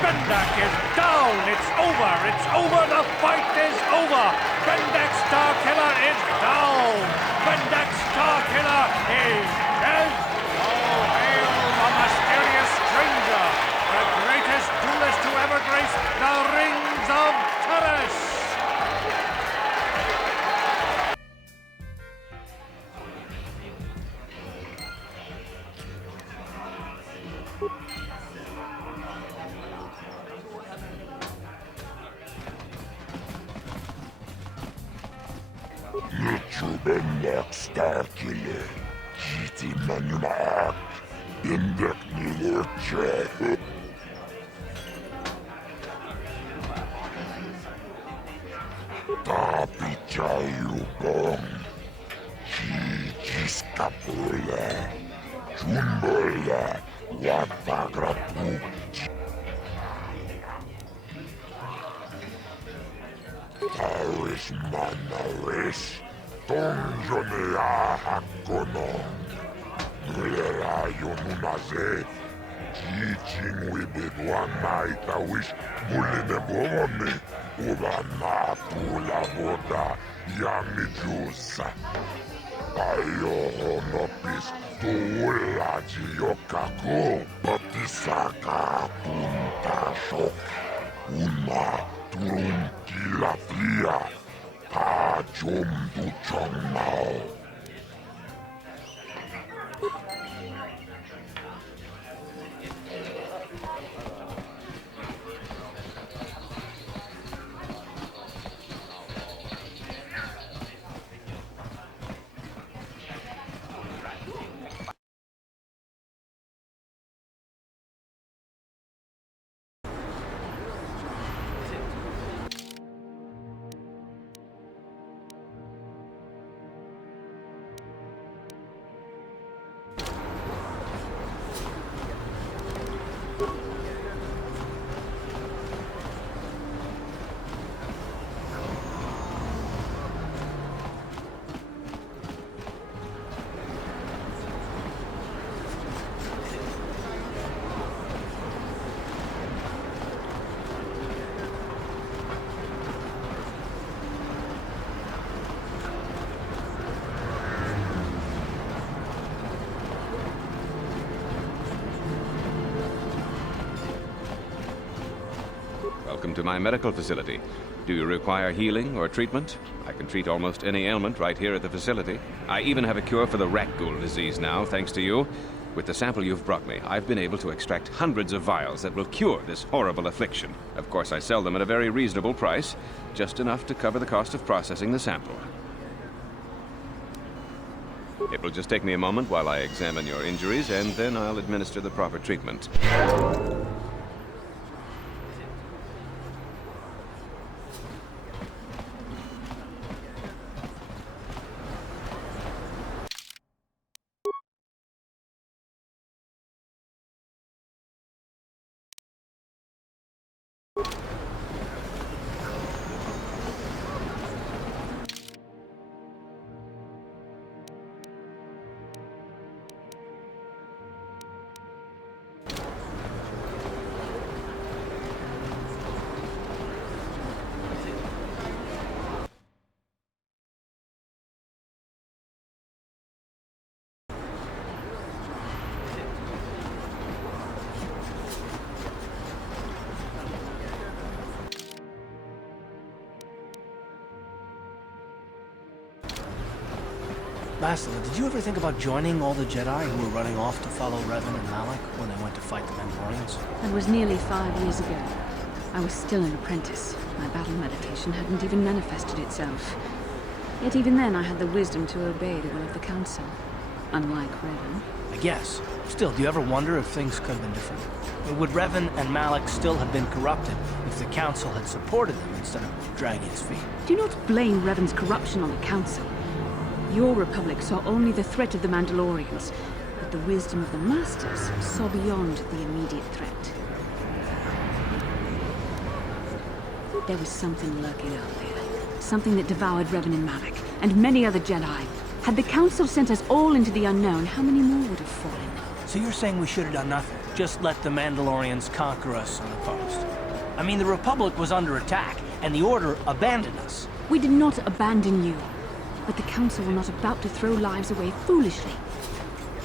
Bendak is down! It's over! It's over! The fight is over! Bendak Starkiller is down! Bendak Starkiller is dead! Oh, hail the mysterious stranger! The greatest duelist to ever grace the rings of Terrace! Bendak Starkiller. Kiti manumaak. Indek nilurche. Tapi chayu bong. Jiskapula. Jumbola. Watagrapu. Taris manaris. Tonjonea hakono. Nulerayo nunaze. Teaching we bedwa maita wish muline bomone. Ubana pula boda yami jusa. Ayo honopis tuula jiyokako. Batisaka punta shok. Una turun kilatria. Jom du chong now. welcome to my medical facility. Do you require healing or treatment? I can treat almost any ailment right here at the facility. I even have a cure for the rat ghoul disease now, thanks to you. With the sample you've brought me, I've been able to extract hundreds of vials that will cure this horrible affliction. Of course, I sell them at a very reasonable price, just enough to cover the cost of processing the sample. It will just take me a moment while I examine your injuries, and then I'll administer the proper treatment. Lastly, did you ever think about joining all the Jedi who were running off to follow Revan and Malak when they went to fight the Mandalorians? That was nearly 5 years ago. I was still an apprentice. My battle meditation hadn't even manifested itself. Yet even then I had the wisdom to obey the will of the Council. Unlike Revan. I guess. Still, do you ever wonder if things could have been different? Would Revan and Malak still have been corrupted if the Council had supported them instead of dragging its feet? Do not blame Revan's corruption on the Council. Your Republic saw only the threat of the Mandalorians, but the wisdom of the Masters saw beyond the immediate threat. There was something lurking out there. Something that devoured Revan and Malak, and many other Jedi. Had the Council sent us all into the unknown, how many more would have fallen? So you're saying we should have done nothing? Just let the Mandalorians conquer us unopposed? I mean, the Republic was under attack, and the Order abandoned us. We did not abandon you. But the Council were not about to throw lives away foolishly.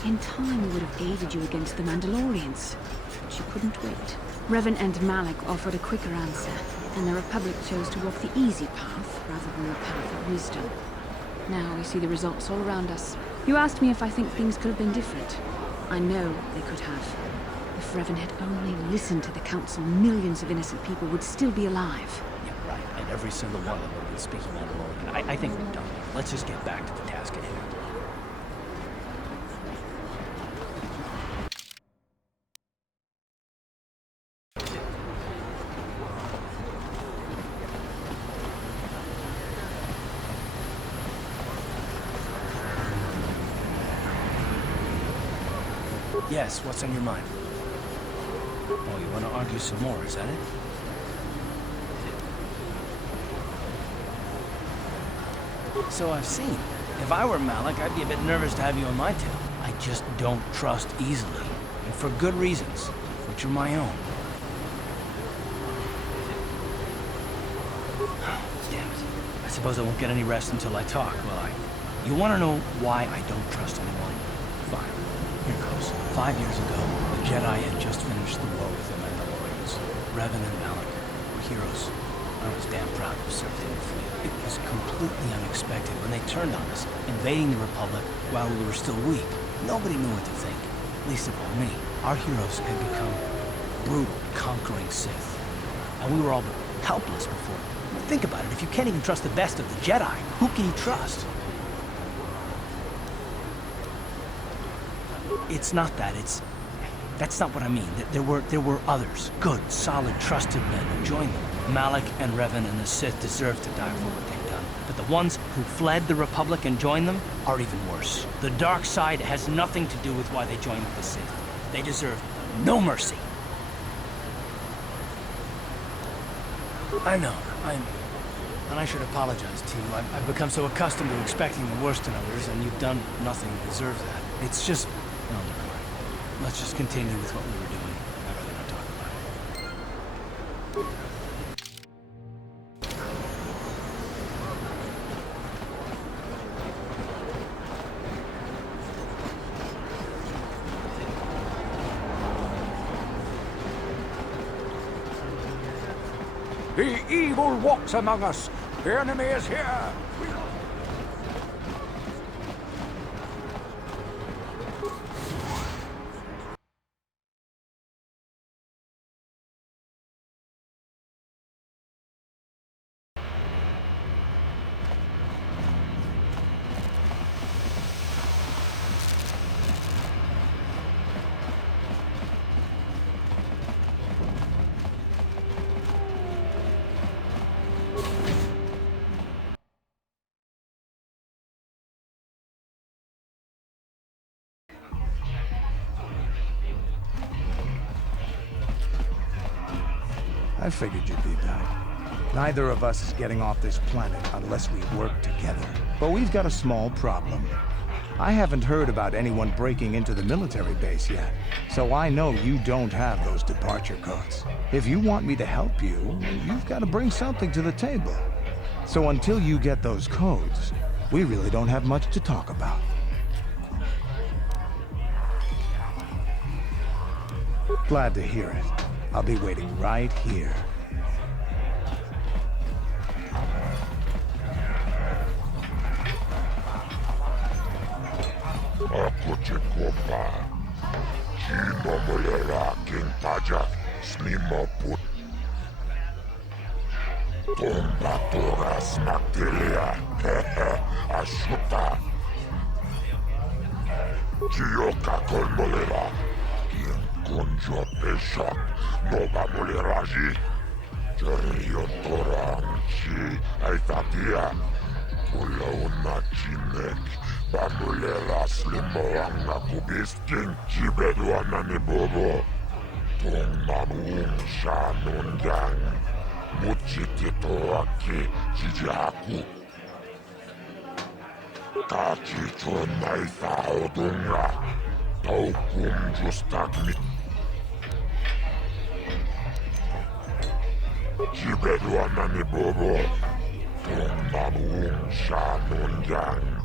In time, we would have aided you against the Mandalorians. But you couldn't wait. Revan and Malak offered a quicker answer, and the Republic chose to walk the easy path rather than the path of wisdom. Now we see the results all around us. You asked me if I think things could have been different. I know they could have. If Revan had only listened to the Council, millions of innocent people would still be alive. Yeah, right. And every single one of them would be speaking Mandalorian. I think we're done. Let's just get back to the task at hand. Yes, what's on your mind? Oh, you want to argue some more, is that it? So I've seen. If I were Malak, I'd be a bit nervous to have you on my tail. I just don't trust easily. And for good reasons, which are my own. Damn it. I suppose I won't get any rest until I talk, will I? You want to know why I don't trust anyone? Fine. Here goes. 5 years ago, the Jedi had just finished the war with the Mandalorians. Revan and Malak were heroes. I was damn proud to serve in their fleet. It was completely unexpected when they turned on us, invading the Republic while we were still weak. Nobody knew what to think, least of all me. Our heroes had become brutal, conquering Sith. And we were all but helpless before. Think about it, if you can't even trust the best of the Jedi, who can you trust? It's not that, that's not what I mean. There were others, good, solid, trusted men who joined them. Malak and Revan and the Sith deserve to die for what they've done. But the ones who fled the Republic and joined them are even worse. The dark side has nothing to do with why they joined the Sith. They deserve no mercy. I know, and I should apologize to you. I've become so accustomed to expecting the worst in others, and you've done nothing to deserve that. It's just... No, never mind. Let's just continue with what we were doing. I'd rather not talk about it. The evil walks among us. The enemy is here. I figured you'd be back. Neither of us is getting off this planet unless we work together. But we've got a small problem. I haven't heard about anyone breaking into the military base yet, so I know you don't have those departure codes. If you want me to help you, you've got to bring something to the table. So until you get those codes, we really don't have much to talk about. Glad to hear it. I'll be waiting right here. Ako Chekopa. Chino Molera King Paja. Snima Put. Tomba Toras Magdelia. Ashuta. Chioka Kolmolera. Conjo Peshak, Nova Moleraji, Jerio Toranchi, Aitatia, Kulauna Chinek, Bamulera Slimoanga Kubiskin, Chibeduana Nibobo, Tongmanung Shanungang, Muchititoaki, Chijaku, Tachi Chonaita Odunga, Taukum Justagni. Chibeduana ni bobo, Tongmanung Shanungang.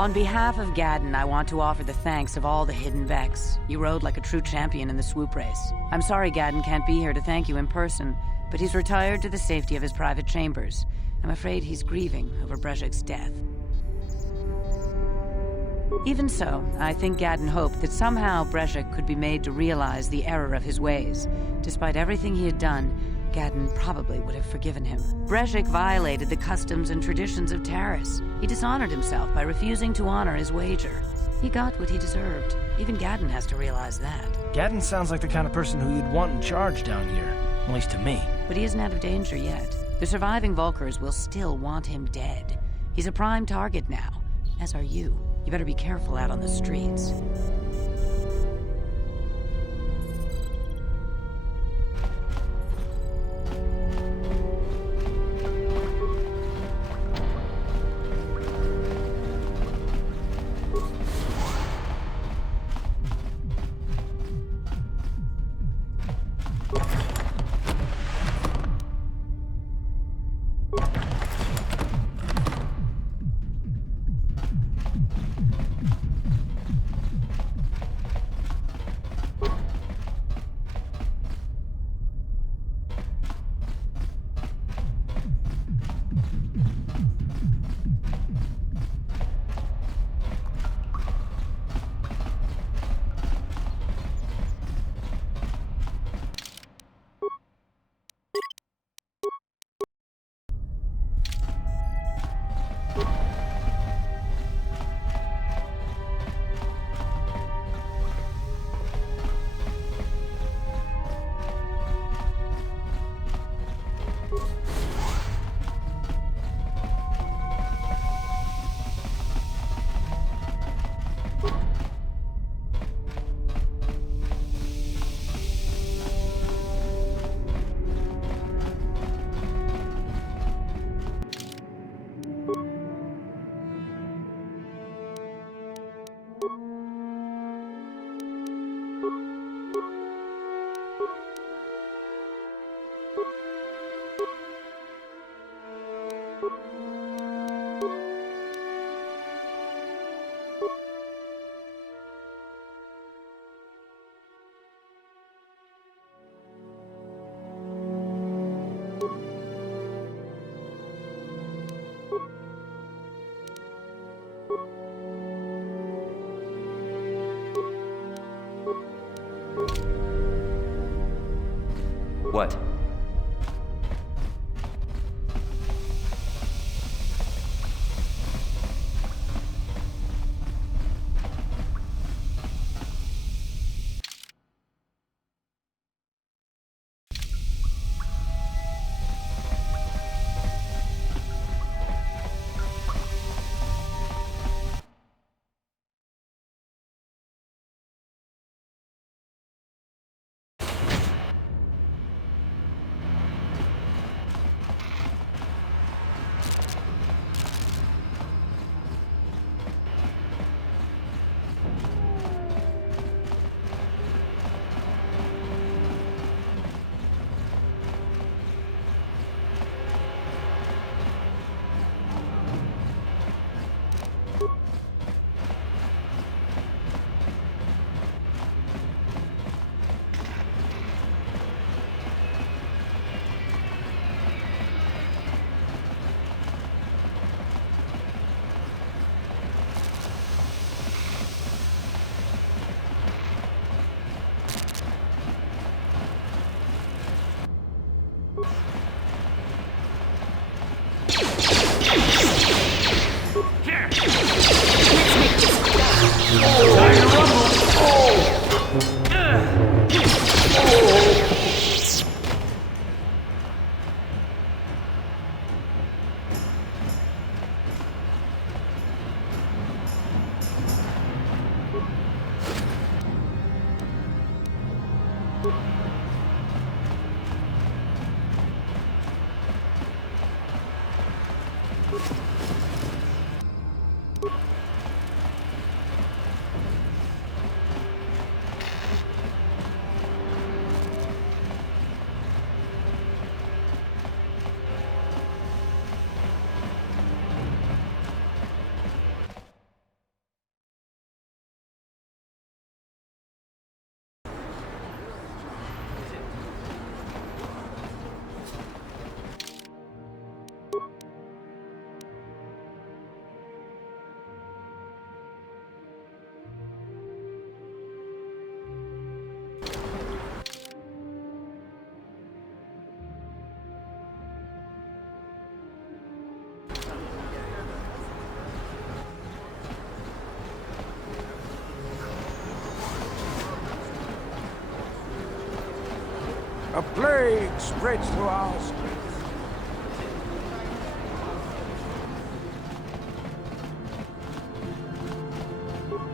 On behalf of Gaddon, I want to offer the thanks of all the hidden Vex. You rode like a true champion in the swoop race. I'm sorry Gaddon can't be here to thank you in person, but he's retired to the safety of his private chambers. I'm afraid he's grieving over Brezhik's death. Even so, I think Gaddon hoped that somehow Brezhik could be made to realize the error of his ways. Despite everything he had done, Gaddon probably would have forgiven him. Brezhik violated the customs and traditions of Taris. He dishonored himself by refusing to honor his wager. He got what he deserved. Even Gaddon has to realize that. Gaddon sounds like the kind of person who you'd want in charge down here. At least to me. But he isn't out of danger yet. The surviving Vulkars will still want him dead. He's a prime target now, as are you. You better be careful out on the streets. What? A plague spreads through our streets.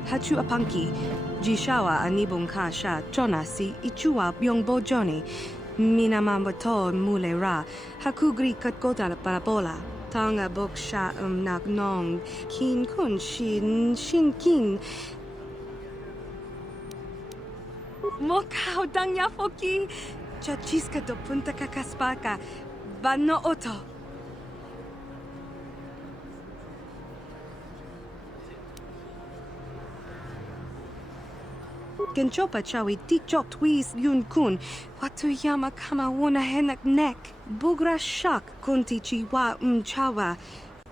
Hachu apanki, jishawa anibong kasha, chonasi, ichua byongbo joni, minamambato mule ra, hakugri katkota la parabola, tanga boksha nak nong, kin kun shin kin. Mokao danya foki, chachiska do punta kakaspaka, bano oto. Genchopa chawi tikchok twis yun kun, watu yama kama wona henak nek, bugra shak kunti chiwa chawa,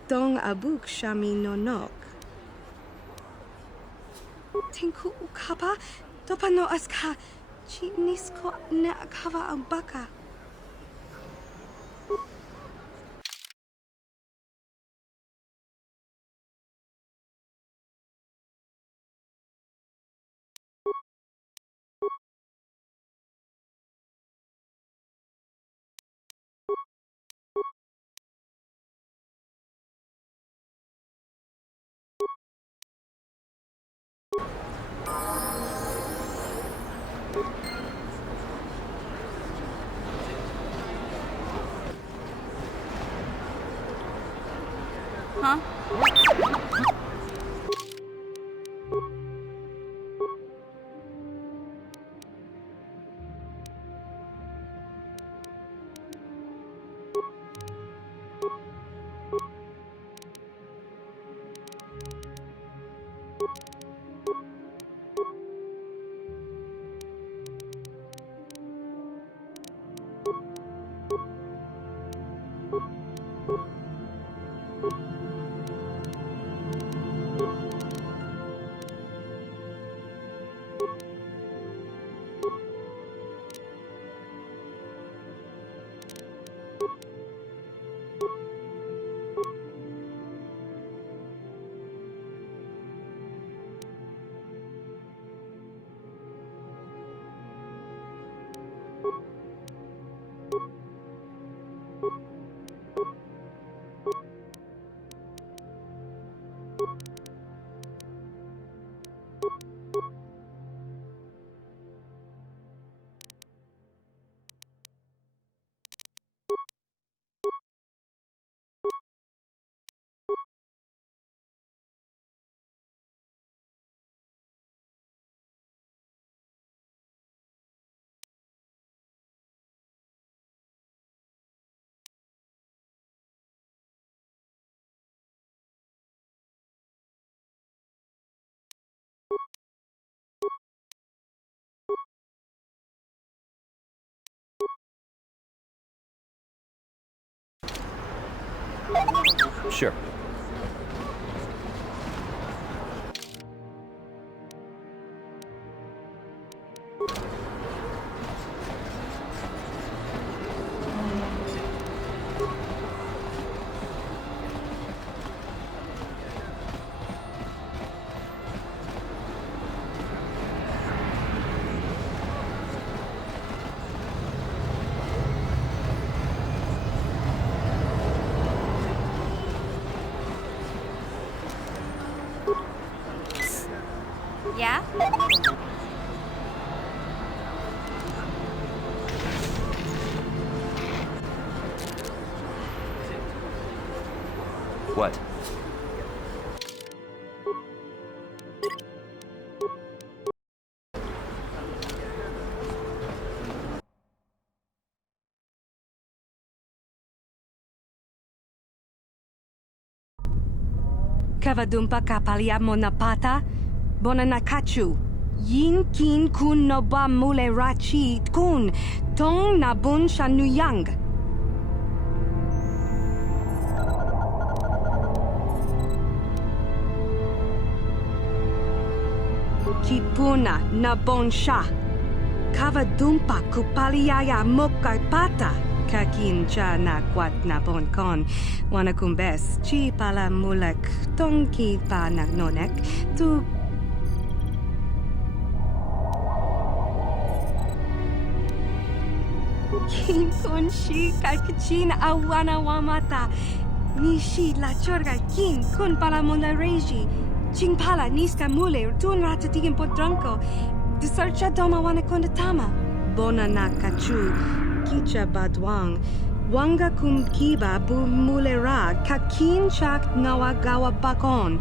dong abuk shami nonok. Tinku ukapa, dopano aska, chi nisko ne akava ambaka. Huh? Sure. Yeah? What? Kavadumpa kapalia monapata, bonanakachu. Yin kin kun noba mule rachi kun, tong nabun shanuyang. Kipuna nabon sha. Kavadumpa kupaliaya mokapata. Kakin cha na kwat na bon kon. Wanakumbes chi pala mulek tongki pa nagnonek tu. Kin kun shi kakchin awana wamata. Nishi la chorga kin kun pala mona reji. Ching pala niska mule tun ratatikin podranko. Disarcha doma wanakondatama. Bona na kachu. Kicha badwang, wanga kumkiba bu mulera, kakin chak nawagawa bakon.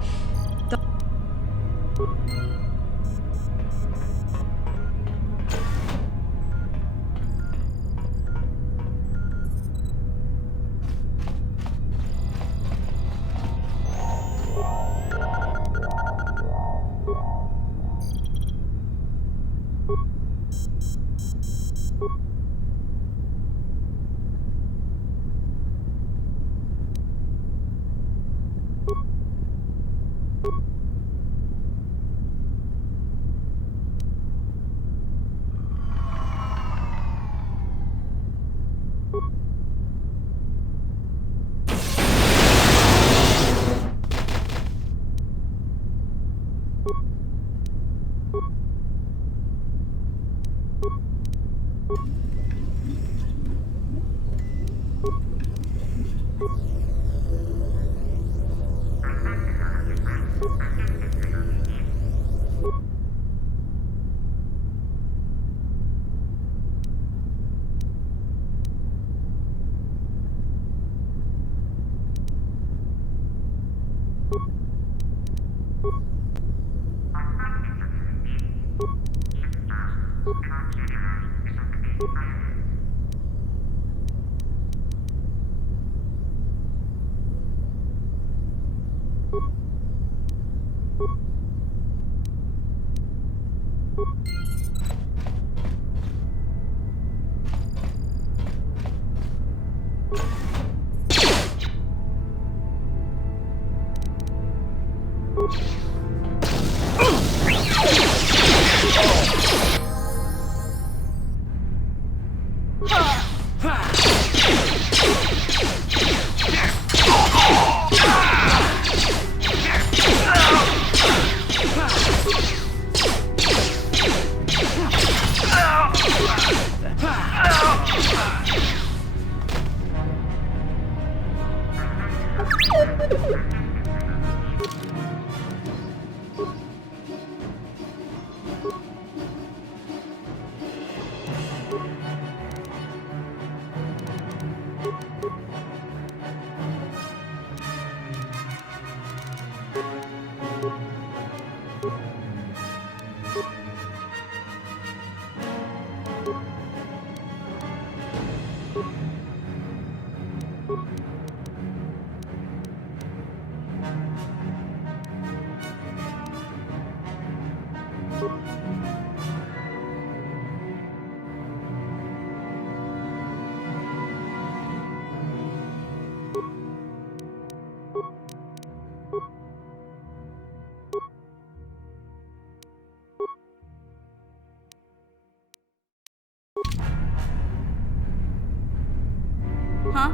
Huh?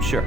Sure.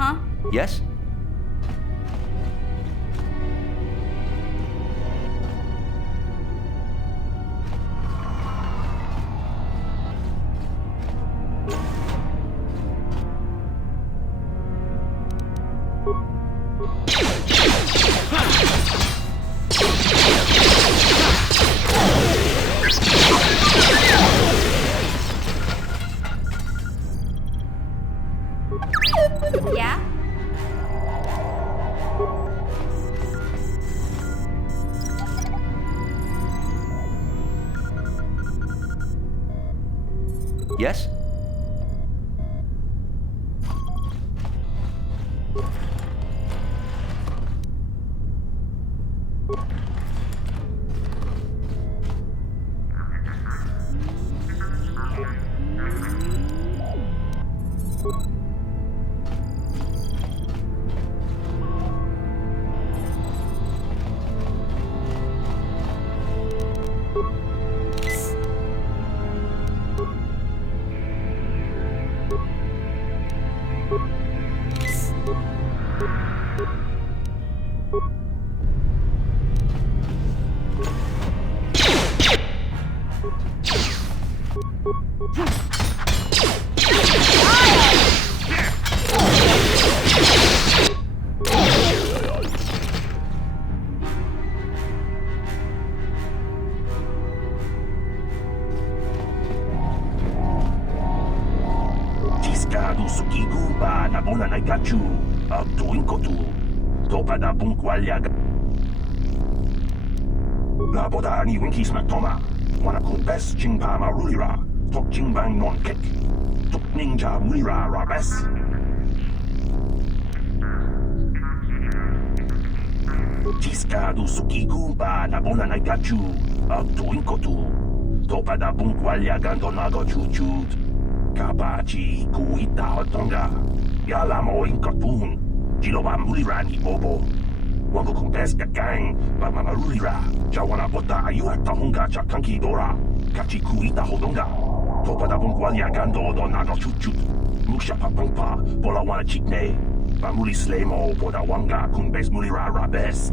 Huh? Yes? Yeah? Yes? Jiska du sukigu ba nabona na gachu tuinkotu topada bunkwalyaga la boda ni winki smaktoma wana kumpes jingpa marulira tok jingbang non kek tok ninja mulira rabes Jiska du sukigu ba nabona na gachu tuinkotu topada bunkwalyaga donago chuchut Kabachi kuita hotonga Yalamo inkotun Jiloba mulirani bobo Wango kumpes gang Bama marulira Jawana bota ayua tahunga chakanki dora Kachi kuita hotonga Topada bungwalia gando donago chuchut Musha papangpa Bola wana chikne Bamuli slemo Boda wanga kumpes mulira rabes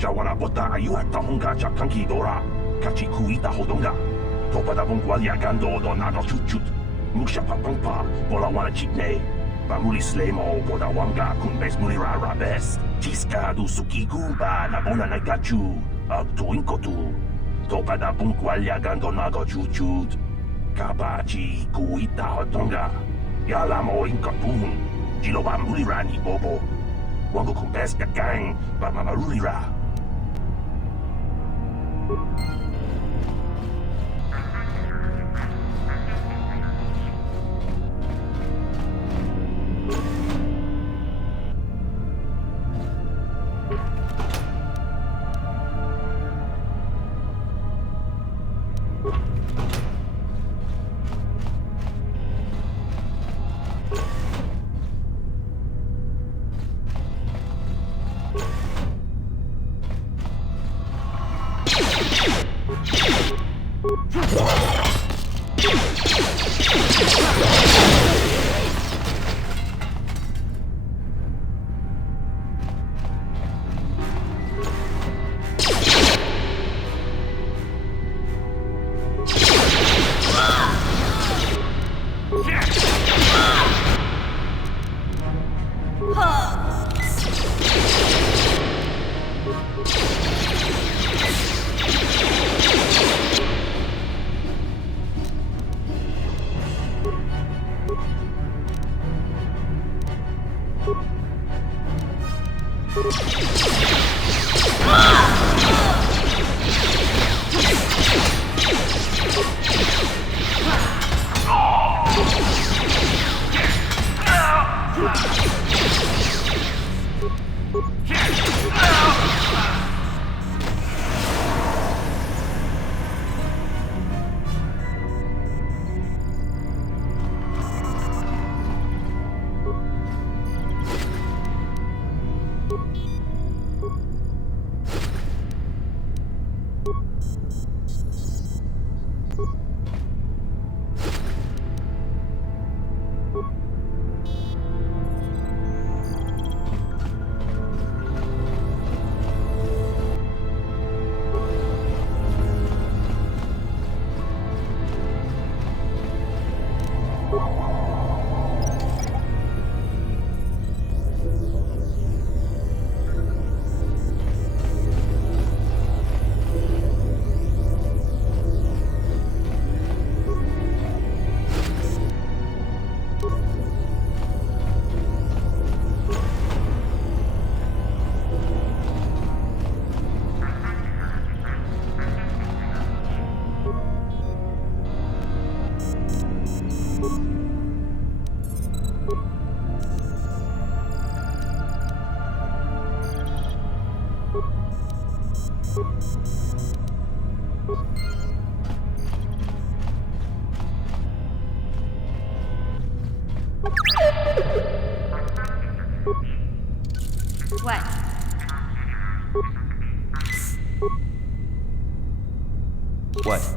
Jawana bota ayua tahunga chakanki dora Kachi kuita hodonga Topada bungwalia gando donago chuchut Musha papangpa Bola wana chikne Bamuli slemo Boda wanga kumpes mulira rabes Jiska du sukigu ba nabona na gachu tuinkotu Topada bungwalia gando nago chuchut Kabachi kuita hotonga Yalamo inkotun Jiloba mulirani bobo Wango kumpes gang Bama marulira What? What?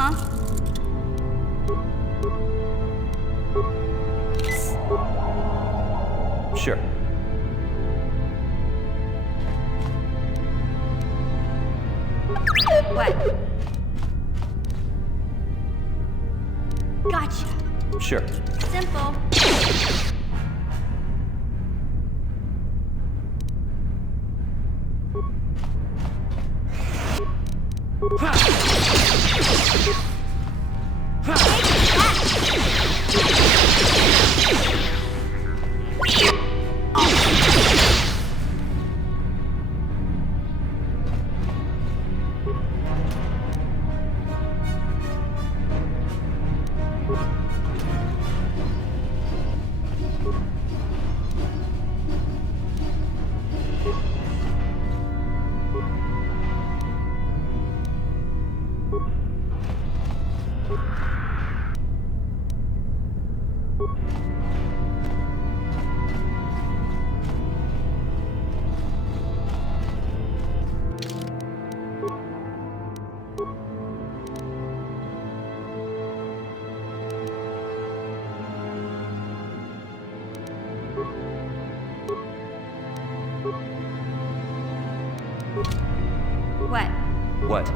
Huh? Sure. What? Gotcha. Sure. Simple. What? What?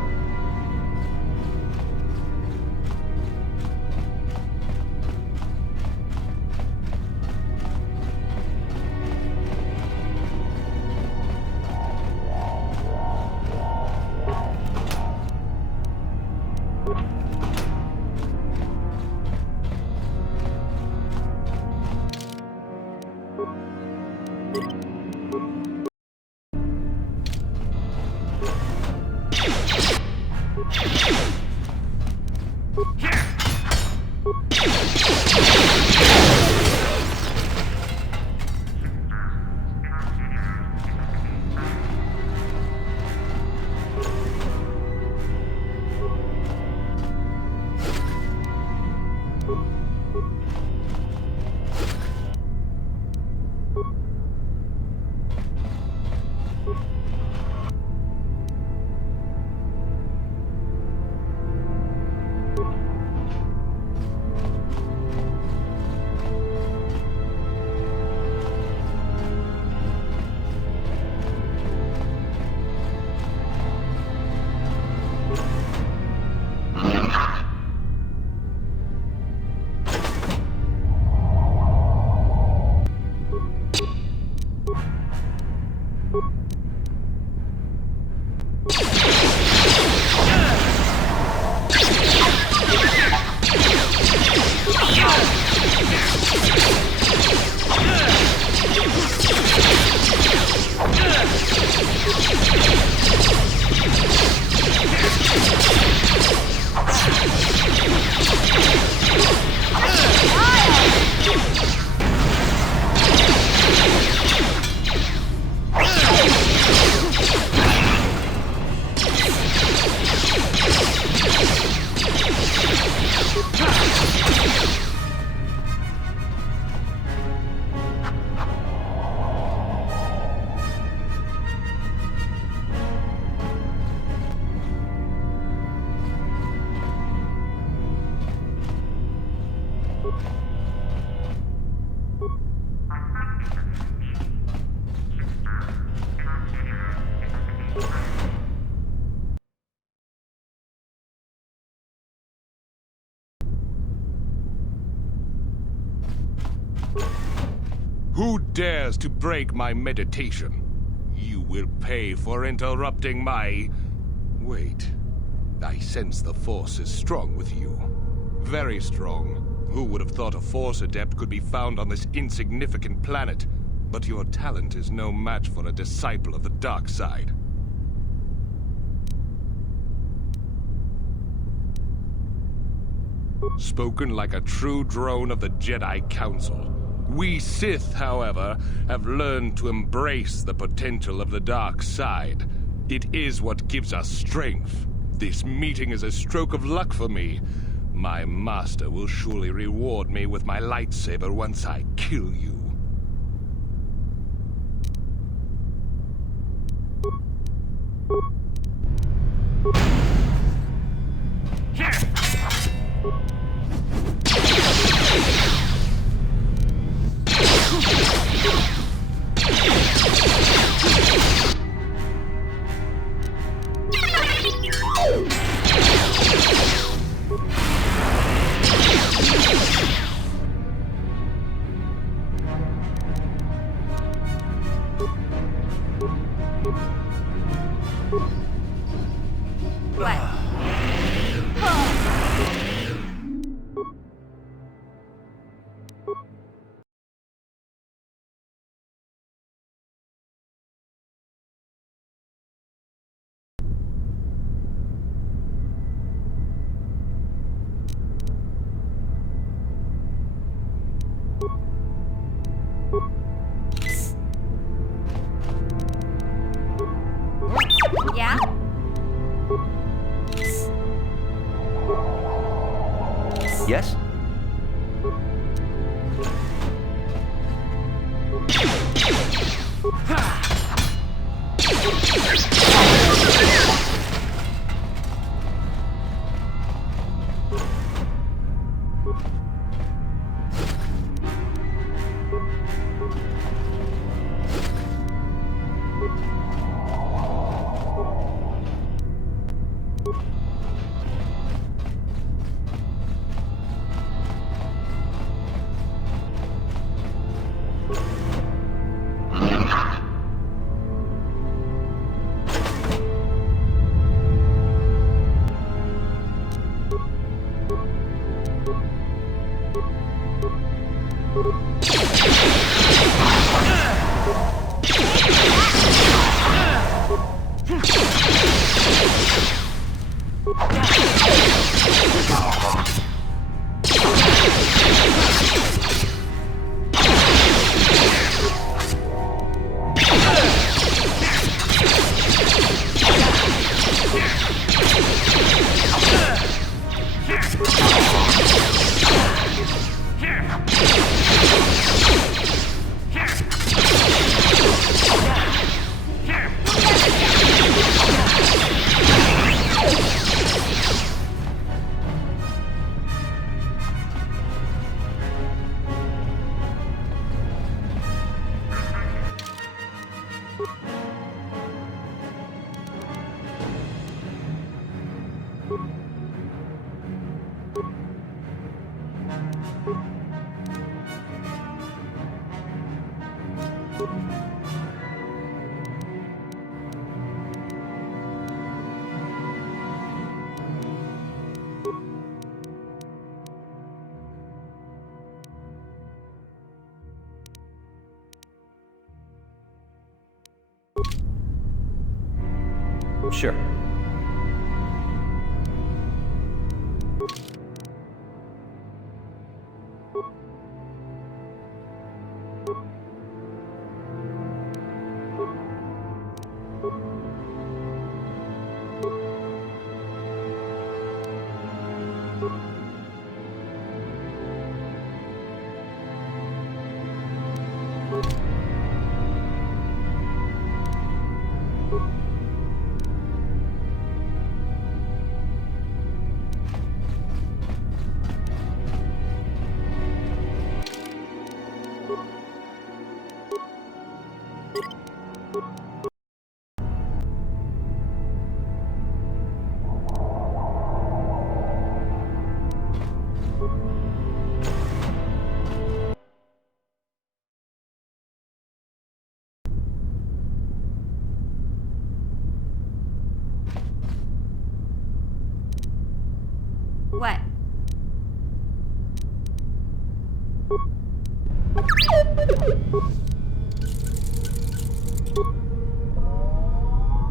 Who dares to break my meditation? You will pay for interrupting my... Wait. I sense the Force is strong with you. Very strong. Who would have thought a Force adept could be found on this insignificant planet? But your talent is no match for a disciple of the dark side. Spoken like a true drone of the Jedi Council. We Sith, however, have learned to embrace the potential of the dark side. It is what gives us strength. This meeting is a stroke of luck for me. My master will surely reward me with my lightsaber once I kill you. Yeah? Yes? Sure.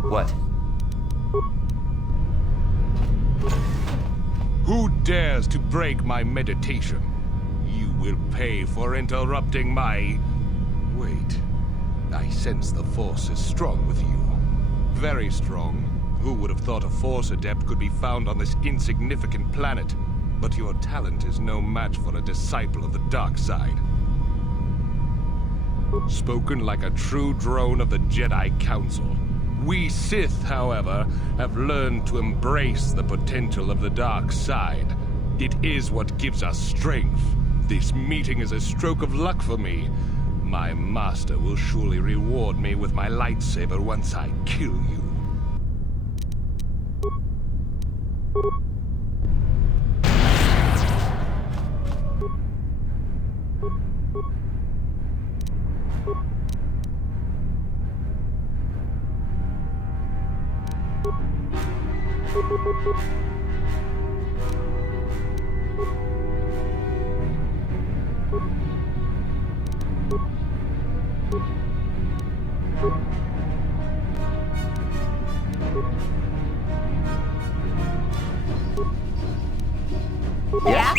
What? Who dares to break my meditation? You will pay for interrupting my... Wait. I sense the Force is strong with you. Very strong. Who would have thought a Force adept could be found on this insignificant planet? But your talent is no match for a disciple of the dark side. Spoken like a true drone of the Jedi Council. We Sith, however, have learned to embrace the potential of the dark side. It is what gives us strength. This meeting is a stroke of luck for me. My master will surely reward me with my lightsaber once I kill you. Yeah?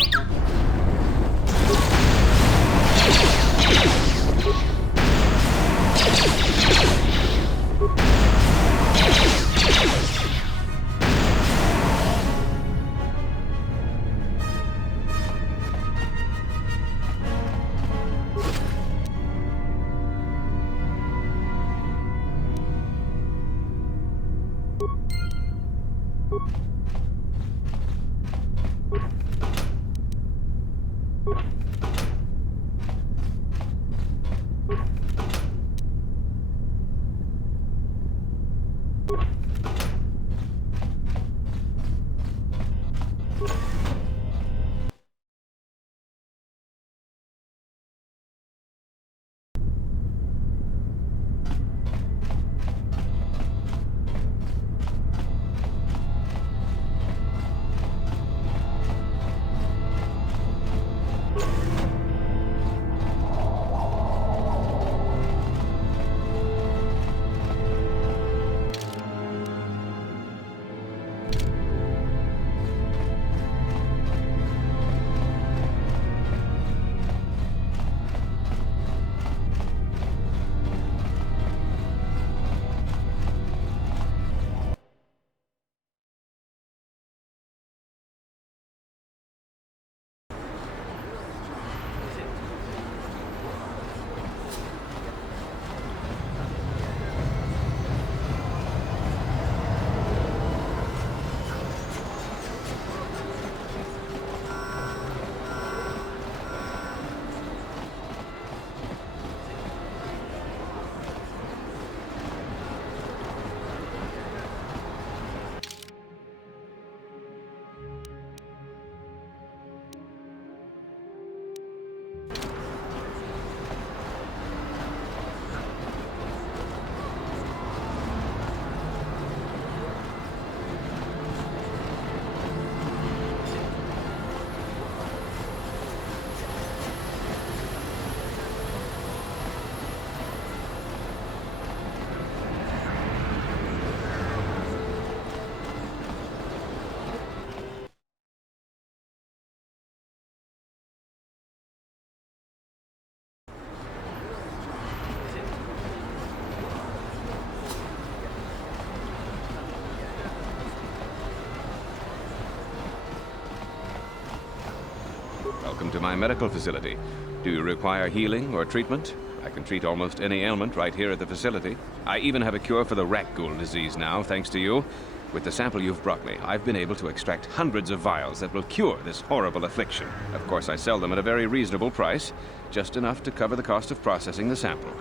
Welcome to my medical facility. Do you require healing or treatment? I can treat almost any ailment right here at the facility. I even have a cure for the rat ghoul disease now, thanks to you. With the sample you've brought me, I've been able to extract hundreds of vials that will cure this horrible affliction. Of course, I sell them at a very reasonable price, just enough to cover the cost of processing the sample.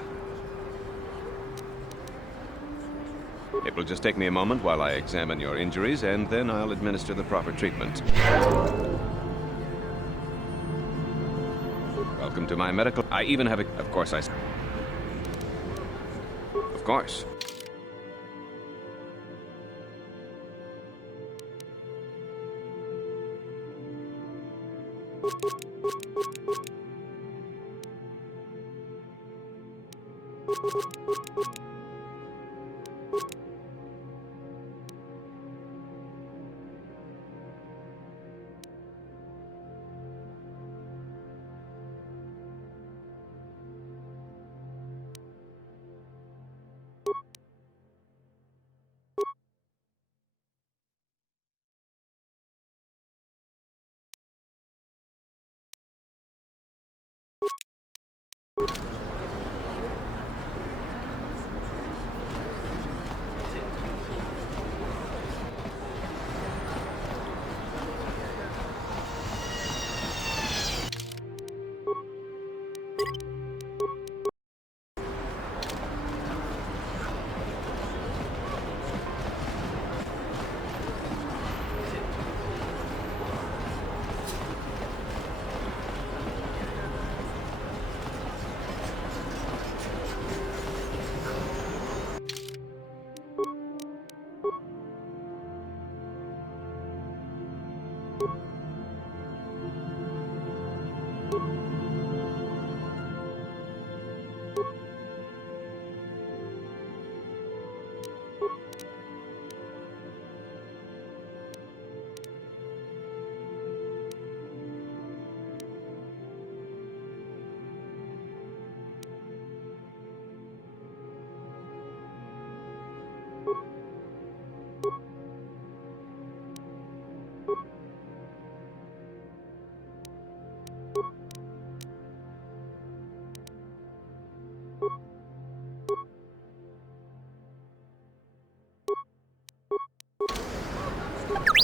It will just take me a moment while I examine your injuries, and then I'll administer the proper treatment. Welcome to my medical... I even have a... Of course, Of course.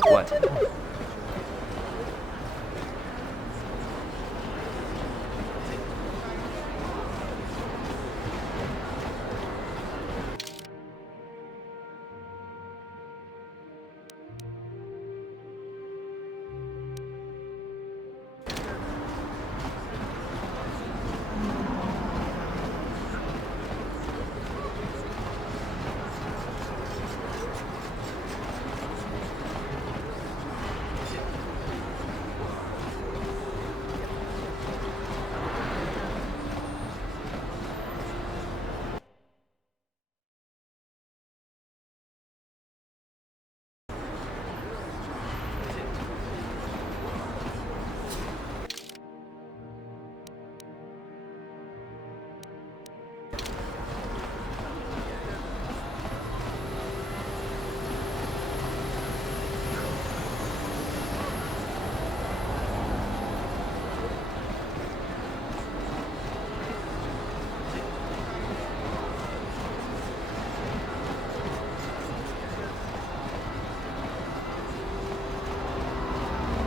What?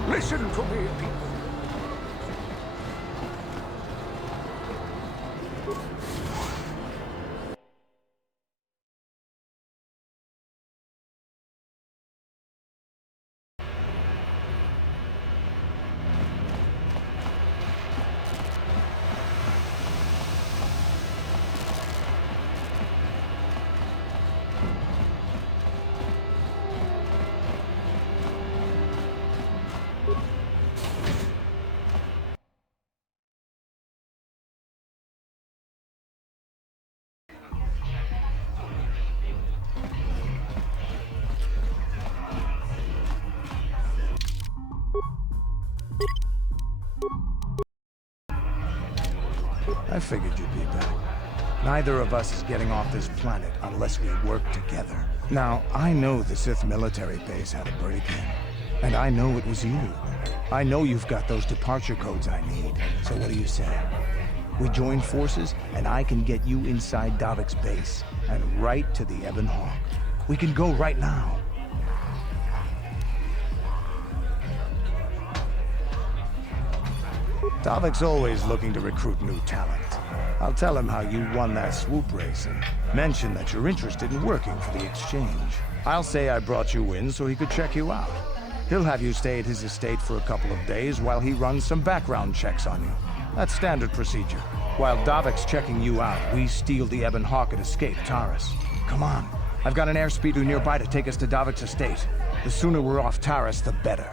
Listen to me, people. I figured you'd be back. Neither of us is getting off this planet unless we work together. Now, I know the Sith military base had a break-in. And I know it was you. I know you've got those departure codes I need. So what do you say? We join forces, and I can get you inside Davik's base, and right to the Ebon Hawk. We can go right now. Davik's always looking to recruit new talent. I'll tell him how you won that swoop race and mention that you're interested in working for the exchange. I'll say I brought you in so he could check you out. He'll have you stay at his estate for a couple of days while he runs some background checks on you. That's standard procedure. While Davik's checking you out, we steal the Ebon Hawk and escape Taris. Come on. I've got an airspeeder nearby to take us to Davik's estate. The sooner we're off Taris, the better.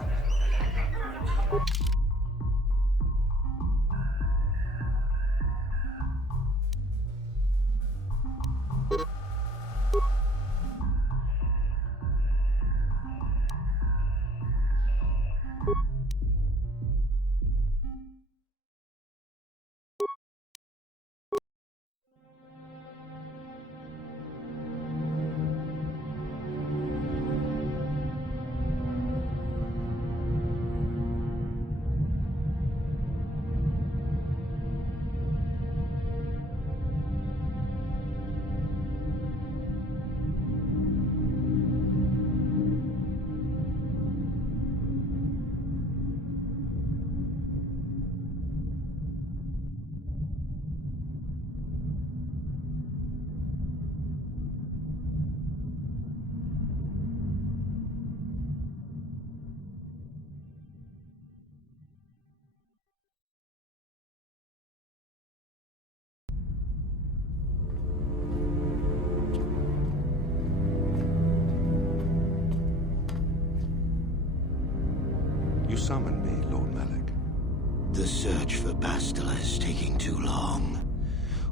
search for Bastila is taking too long.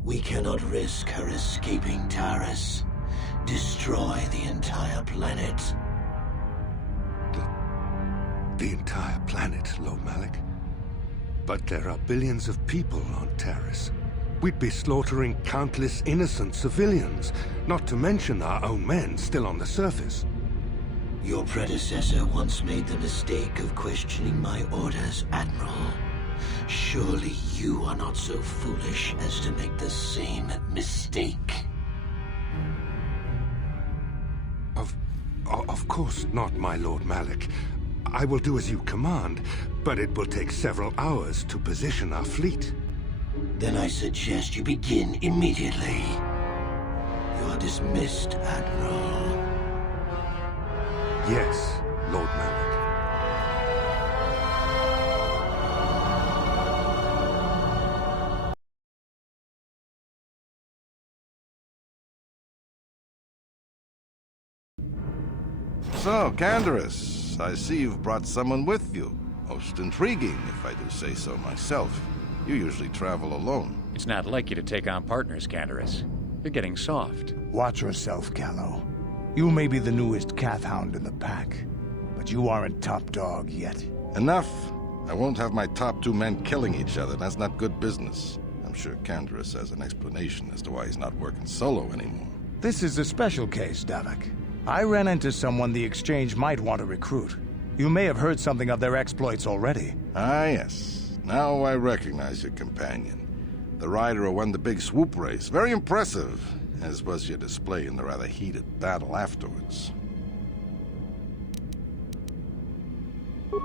We cannot risk her escaping Taris. Destroy the entire planet. The entire planet, Lord Malik? But there are billions of people on Taris. We'd be slaughtering countless innocent civilians, not to mention our own men still on the surface. Your predecessor once made the mistake of questioning my orders, Admiral. Surely you are not so foolish as to make the same mistake. Of course not, my Lord Malik. I will do as you command, but it will take several hours to position our fleet. Then I suggest you begin immediately. You are dismissed, Admiral. Yes, Lord Malik. So, Canderous, I see you've brought someone with you. Most intriguing, if I do say so myself. You usually travel alone. It's not like you to take on partners, Canderous. You're getting soft. Watch yourself, Callow. You may be the newest Cathhound in the pack, but you aren't top dog yet. Enough! I won't have my top 2 men killing each other. That's not good business. I'm sure Canderous has an explanation as to why he's not working solo anymore. This is a special case, Davik. I ran into someone the Exchange might want to recruit. You may have heard something of their exploits already. Ah, yes. Now I recognize your companion. The rider who won the big swoop race. Very impressive, as was your display in the rather heated battle afterwards.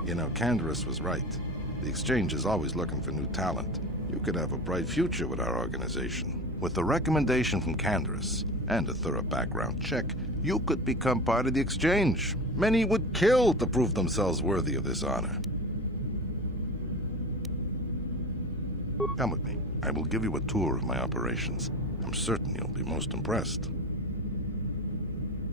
You know, Canderous was right. The Exchange is always looking for new talent. You could have a bright future with our organization. With the recommendation from Canderous and a thorough background check, you could become part of the Exchange. Many would kill to prove themselves worthy of this honor. Come with me. I will give you a tour of my operations. I'm certain you'll be most impressed.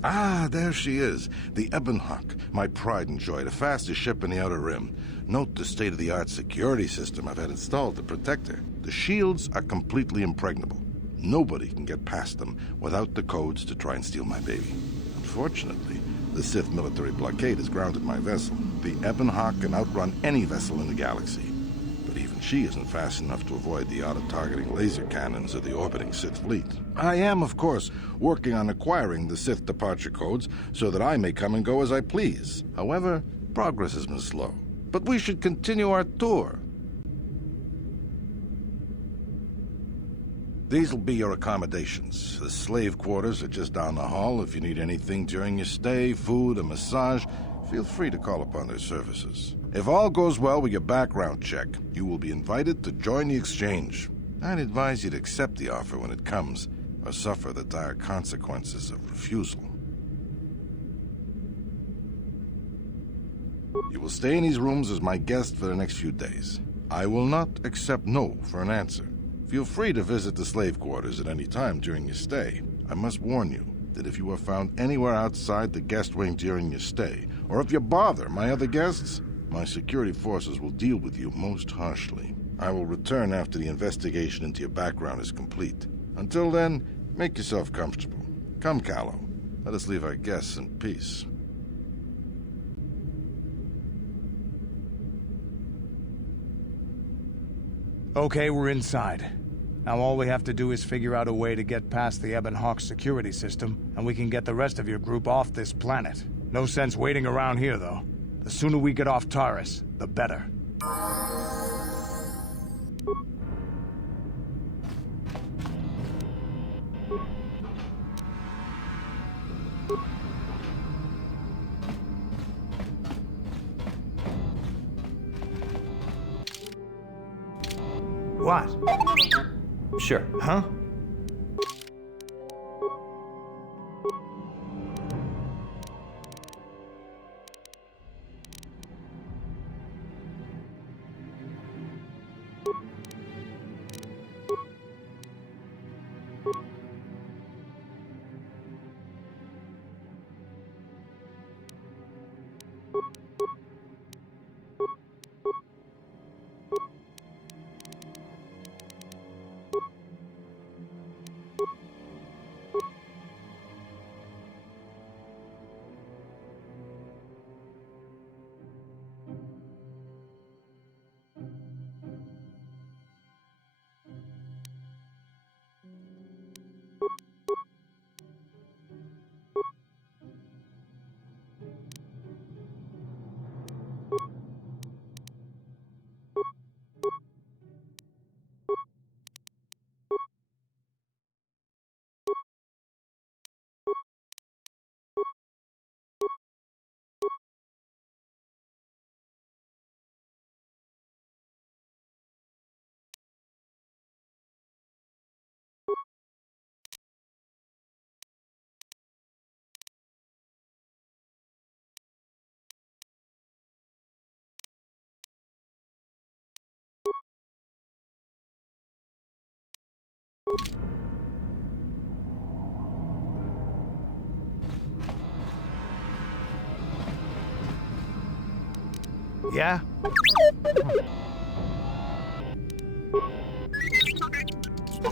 Ah, there she is. The Ebonhawk, my pride and joy, the fastest ship in the Outer Rim. Note the state-of-the-art security system I've had installed to protect her. The shields are completely impregnable. Nobody can get past them without the codes to try and steal my baby. Unfortunately, the Sith military blockade has grounded my vessel. The Ebonhawk can outrun any vessel in the galaxy. But even she isn't fast enough to avoid the auto-targeting laser cannons of the orbiting Sith fleet. I am, of course, working on acquiring the Sith departure codes so that I may come and go as I please. However, progress has been slow. But we should continue our tour. These will be your accommodations. The slave quarters are just down the hall. If you need anything during your stay, food, a massage, feel free to call upon their services. If all goes well with your background check, you will be invited to join the Exchange. I'd advise you to accept the offer when it comes, or suffer the dire consequences of refusal. You will stay in these rooms as my guest for the next few days. I will not accept no for an answer. Feel free to visit the slave quarters at any time during your stay. I must warn you that if you are found anywhere outside the guest wing during your stay, or if you bother my other guests, my security forces will deal with you most harshly. I will return after the investigation into your background is complete. Until then, make yourself comfortable. Come, Callow. Let us leave our guests in peace. Okay, we're inside. Now all we have to do is figure out a way to get past the Ebonhawk security system, and we can get the rest of your group off this planet. No sense waiting around here, though. The sooner we get off Taris, the better. What? Sure. Huh? Yeah?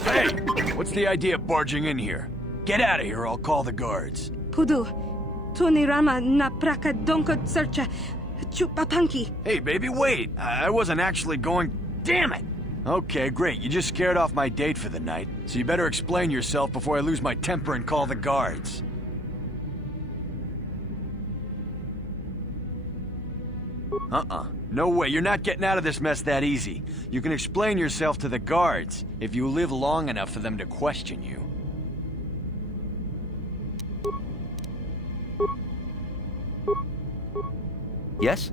Hey! What's the idea of barging in here? Get out of here, or I'll call the guards. Pudu, Tunirama na praka donko searcha chupapanki. Hey, baby, wait! I wasn't actually going... Damn it! Okay, great. You just scared off my date for the night, so you better explain yourself before I lose my temper and call the guards. No way, you're not getting out of this mess that easy. You can explain yourself to the guards, if you live long enough for them to question you. Yes?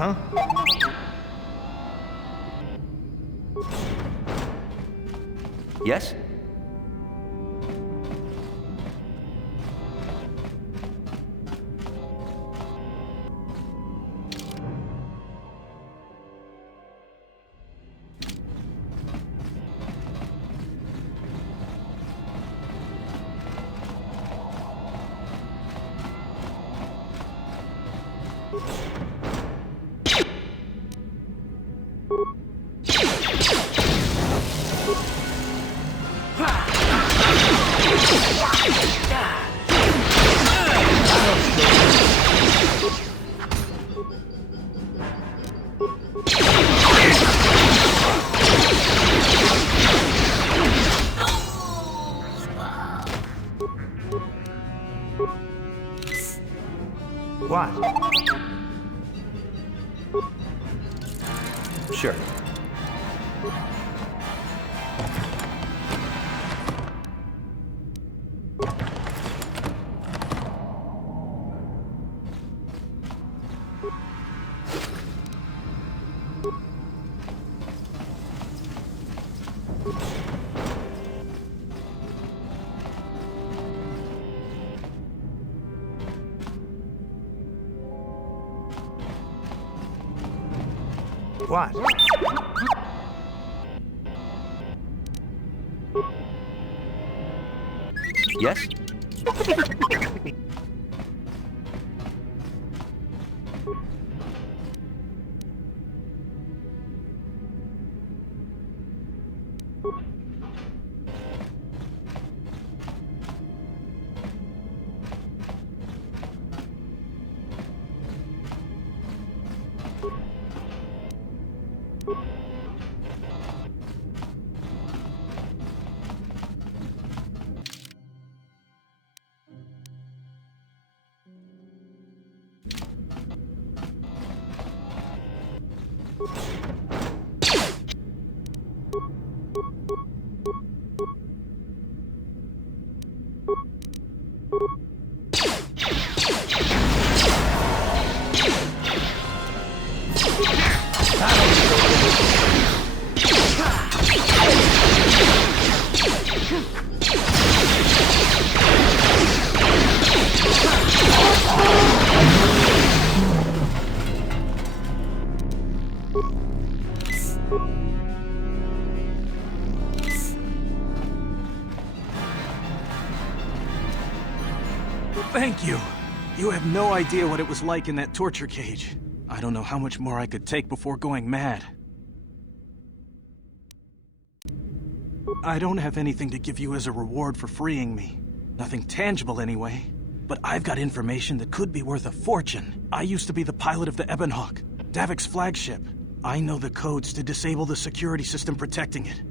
Huh? Yes? What? Sure. What? Yes? Thank you. You have no idea what it was like in that torture cage. I don't know how much more I could take before going mad. I don't have anything to give you as a reward for freeing me. Nothing tangible anyway. But I've got information that could be worth a fortune. I used to be the pilot of the Ebonhawk, Davik's flagship. I know the codes to disable the security system protecting it.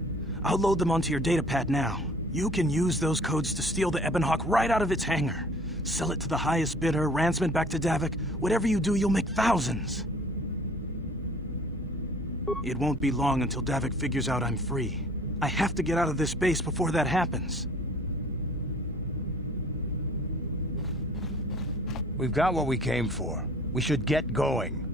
I'll load them onto your datapad now. You can use those codes to steal the Ebonhawk right out of its hangar. Sell it to the highest bidder, ransom it back to Davik. Whatever you do, you'll make thousands. It won't be long until Davik figures out I'm free. I have to get out of this base before that happens. We've got what we came for. We should get going.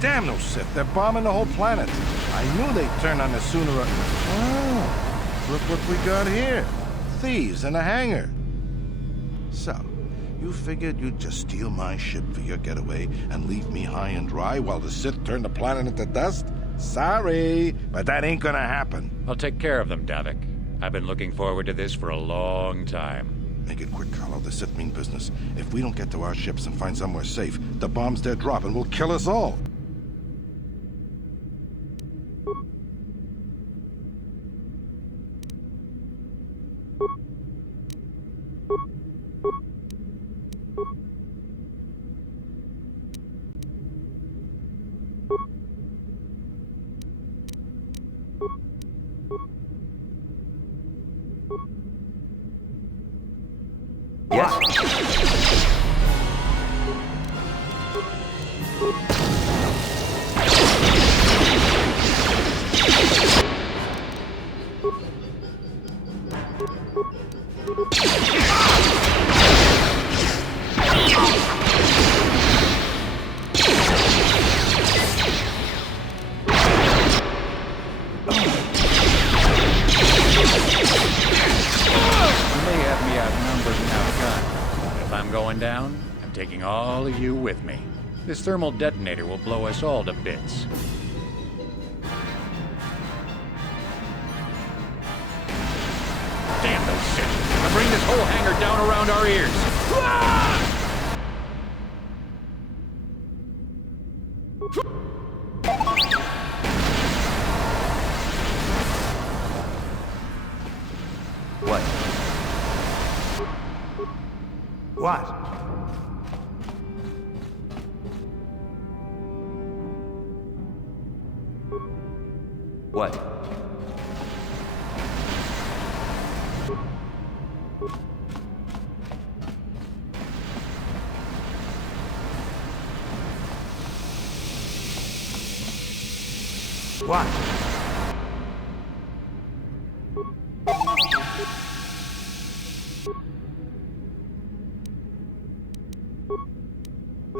Damn those Sith, they're bombing the whole planet. I knew they'd turn on us sooner or... Oh, look what we got here. Thieves in a hangar. So, you figured you'd just steal my ship for your getaway and leave me high and dry while the Sith turn the planet into dust? Sorry, but that ain't gonna happen. I'll take care of them, Davik. I've been looking forward to this for a long time. Make it quick, Carlo. The Sith mean business. If we don't get to our ships and find somewhere safe, the bombs they're dropping will kill us all. Taking all of you with me. This thermal detonator will blow us all to bits. Damn those Sith! Gonna bring this whole hangar down around our ears! What? What? What? What?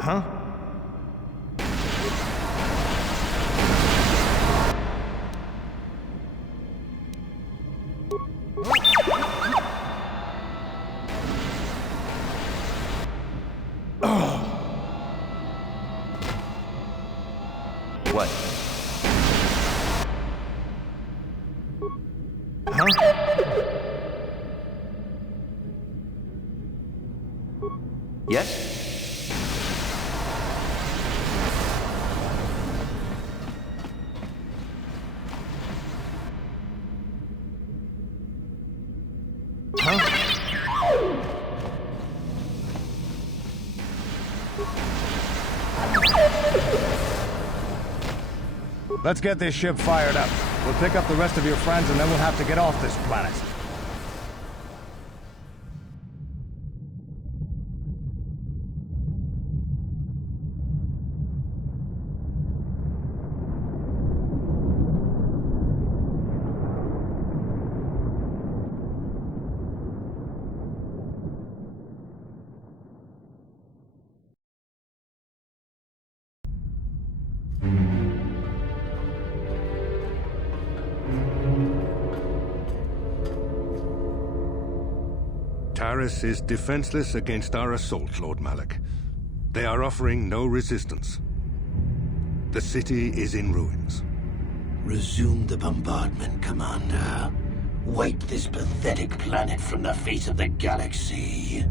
Huh? What? Huh? Yes? Huh? Let's get this ship fired up. We'll pick up the rest of your friends and then we'll have to get off this planet. Taris is defenseless against our assault, Lord Malak. They are offering no resistance. The city is in ruins. Resume the bombardment, Commander. Wipe this pathetic planet from the face of the galaxy.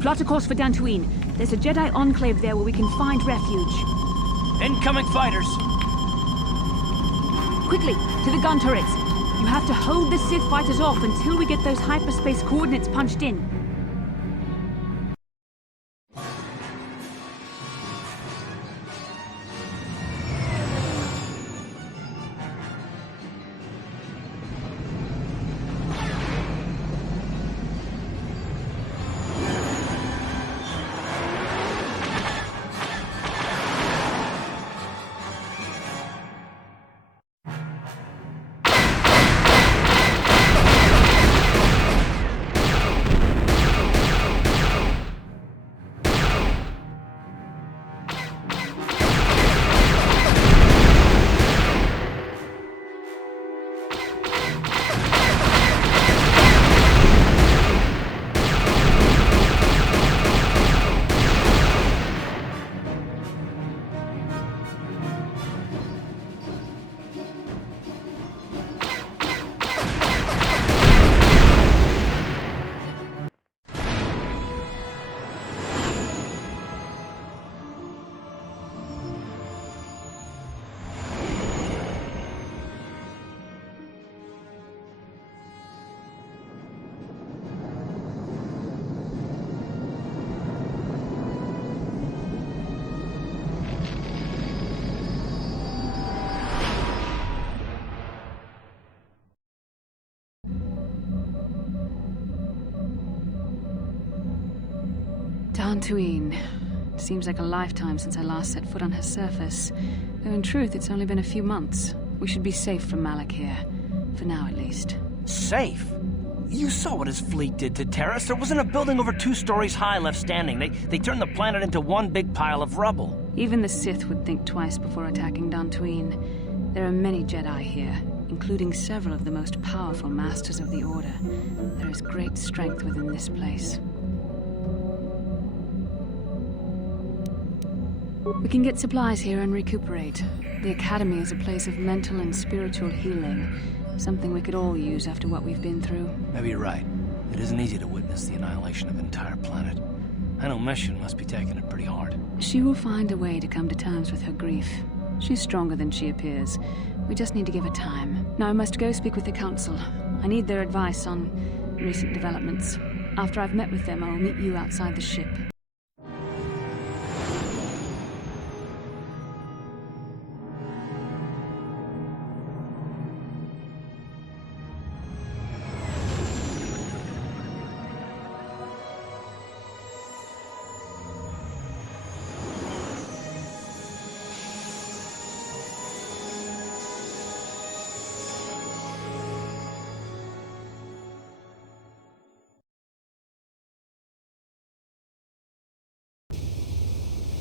Plot a course for Dantooine. There's a Jedi enclave there where we can find refuge. Incoming fighters! Quickly, to the gun turrets. You have to hold the Sith fighters off until we get those hyperspace coordinates punched in. Dantooine. Seems like a lifetime since I last set foot on her surface. Though in truth, it's only been a few months. We should be safe from Malak here. For now, at least. Safe? You saw what his fleet did to Terrace. There wasn't a building over 2 stories high left standing. They turned the planet into one big pile of rubble. Even the Sith would think twice before attacking Dantooine. There are many Jedi here, including several of the most powerful Masters of the Order. There is great strength within this place. We can get supplies here and recuperate. The Academy is a place of mental and spiritual healing. Something we could all use after what we've been through. Maybe you're right. It isn't easy to witness the annihilation of an entire planet. I know Mission must be taking it pretty hard. She will find a way to come to terms with her grief. She's stronger than she appears. We just need to give her time. Now I must go speak with the Council. I need their advice on recent developments. After I've met with them, I will meet you outside the ship.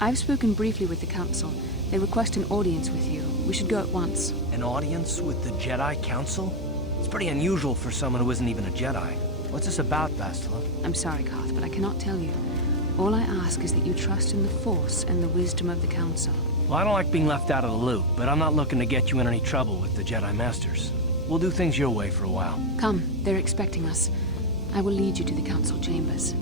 I've spoken briefly with the Council. They request an audience with you. We should go at once. An audience with the Jedi Council? It's pretty unusual for someone who isn't even a Jedi. What's this about, Bastila? I'm sorry, Carth, but I cannot tell you. All I ask is that you trust in the Force and the wisdom of the Council. Well, I don't like being left out of the loop, but I'm not looking to get you in any trouble with the Jedi Masters. We'll do things your way for a while. Come, they're expecting us. I will lead you to the Council chambers.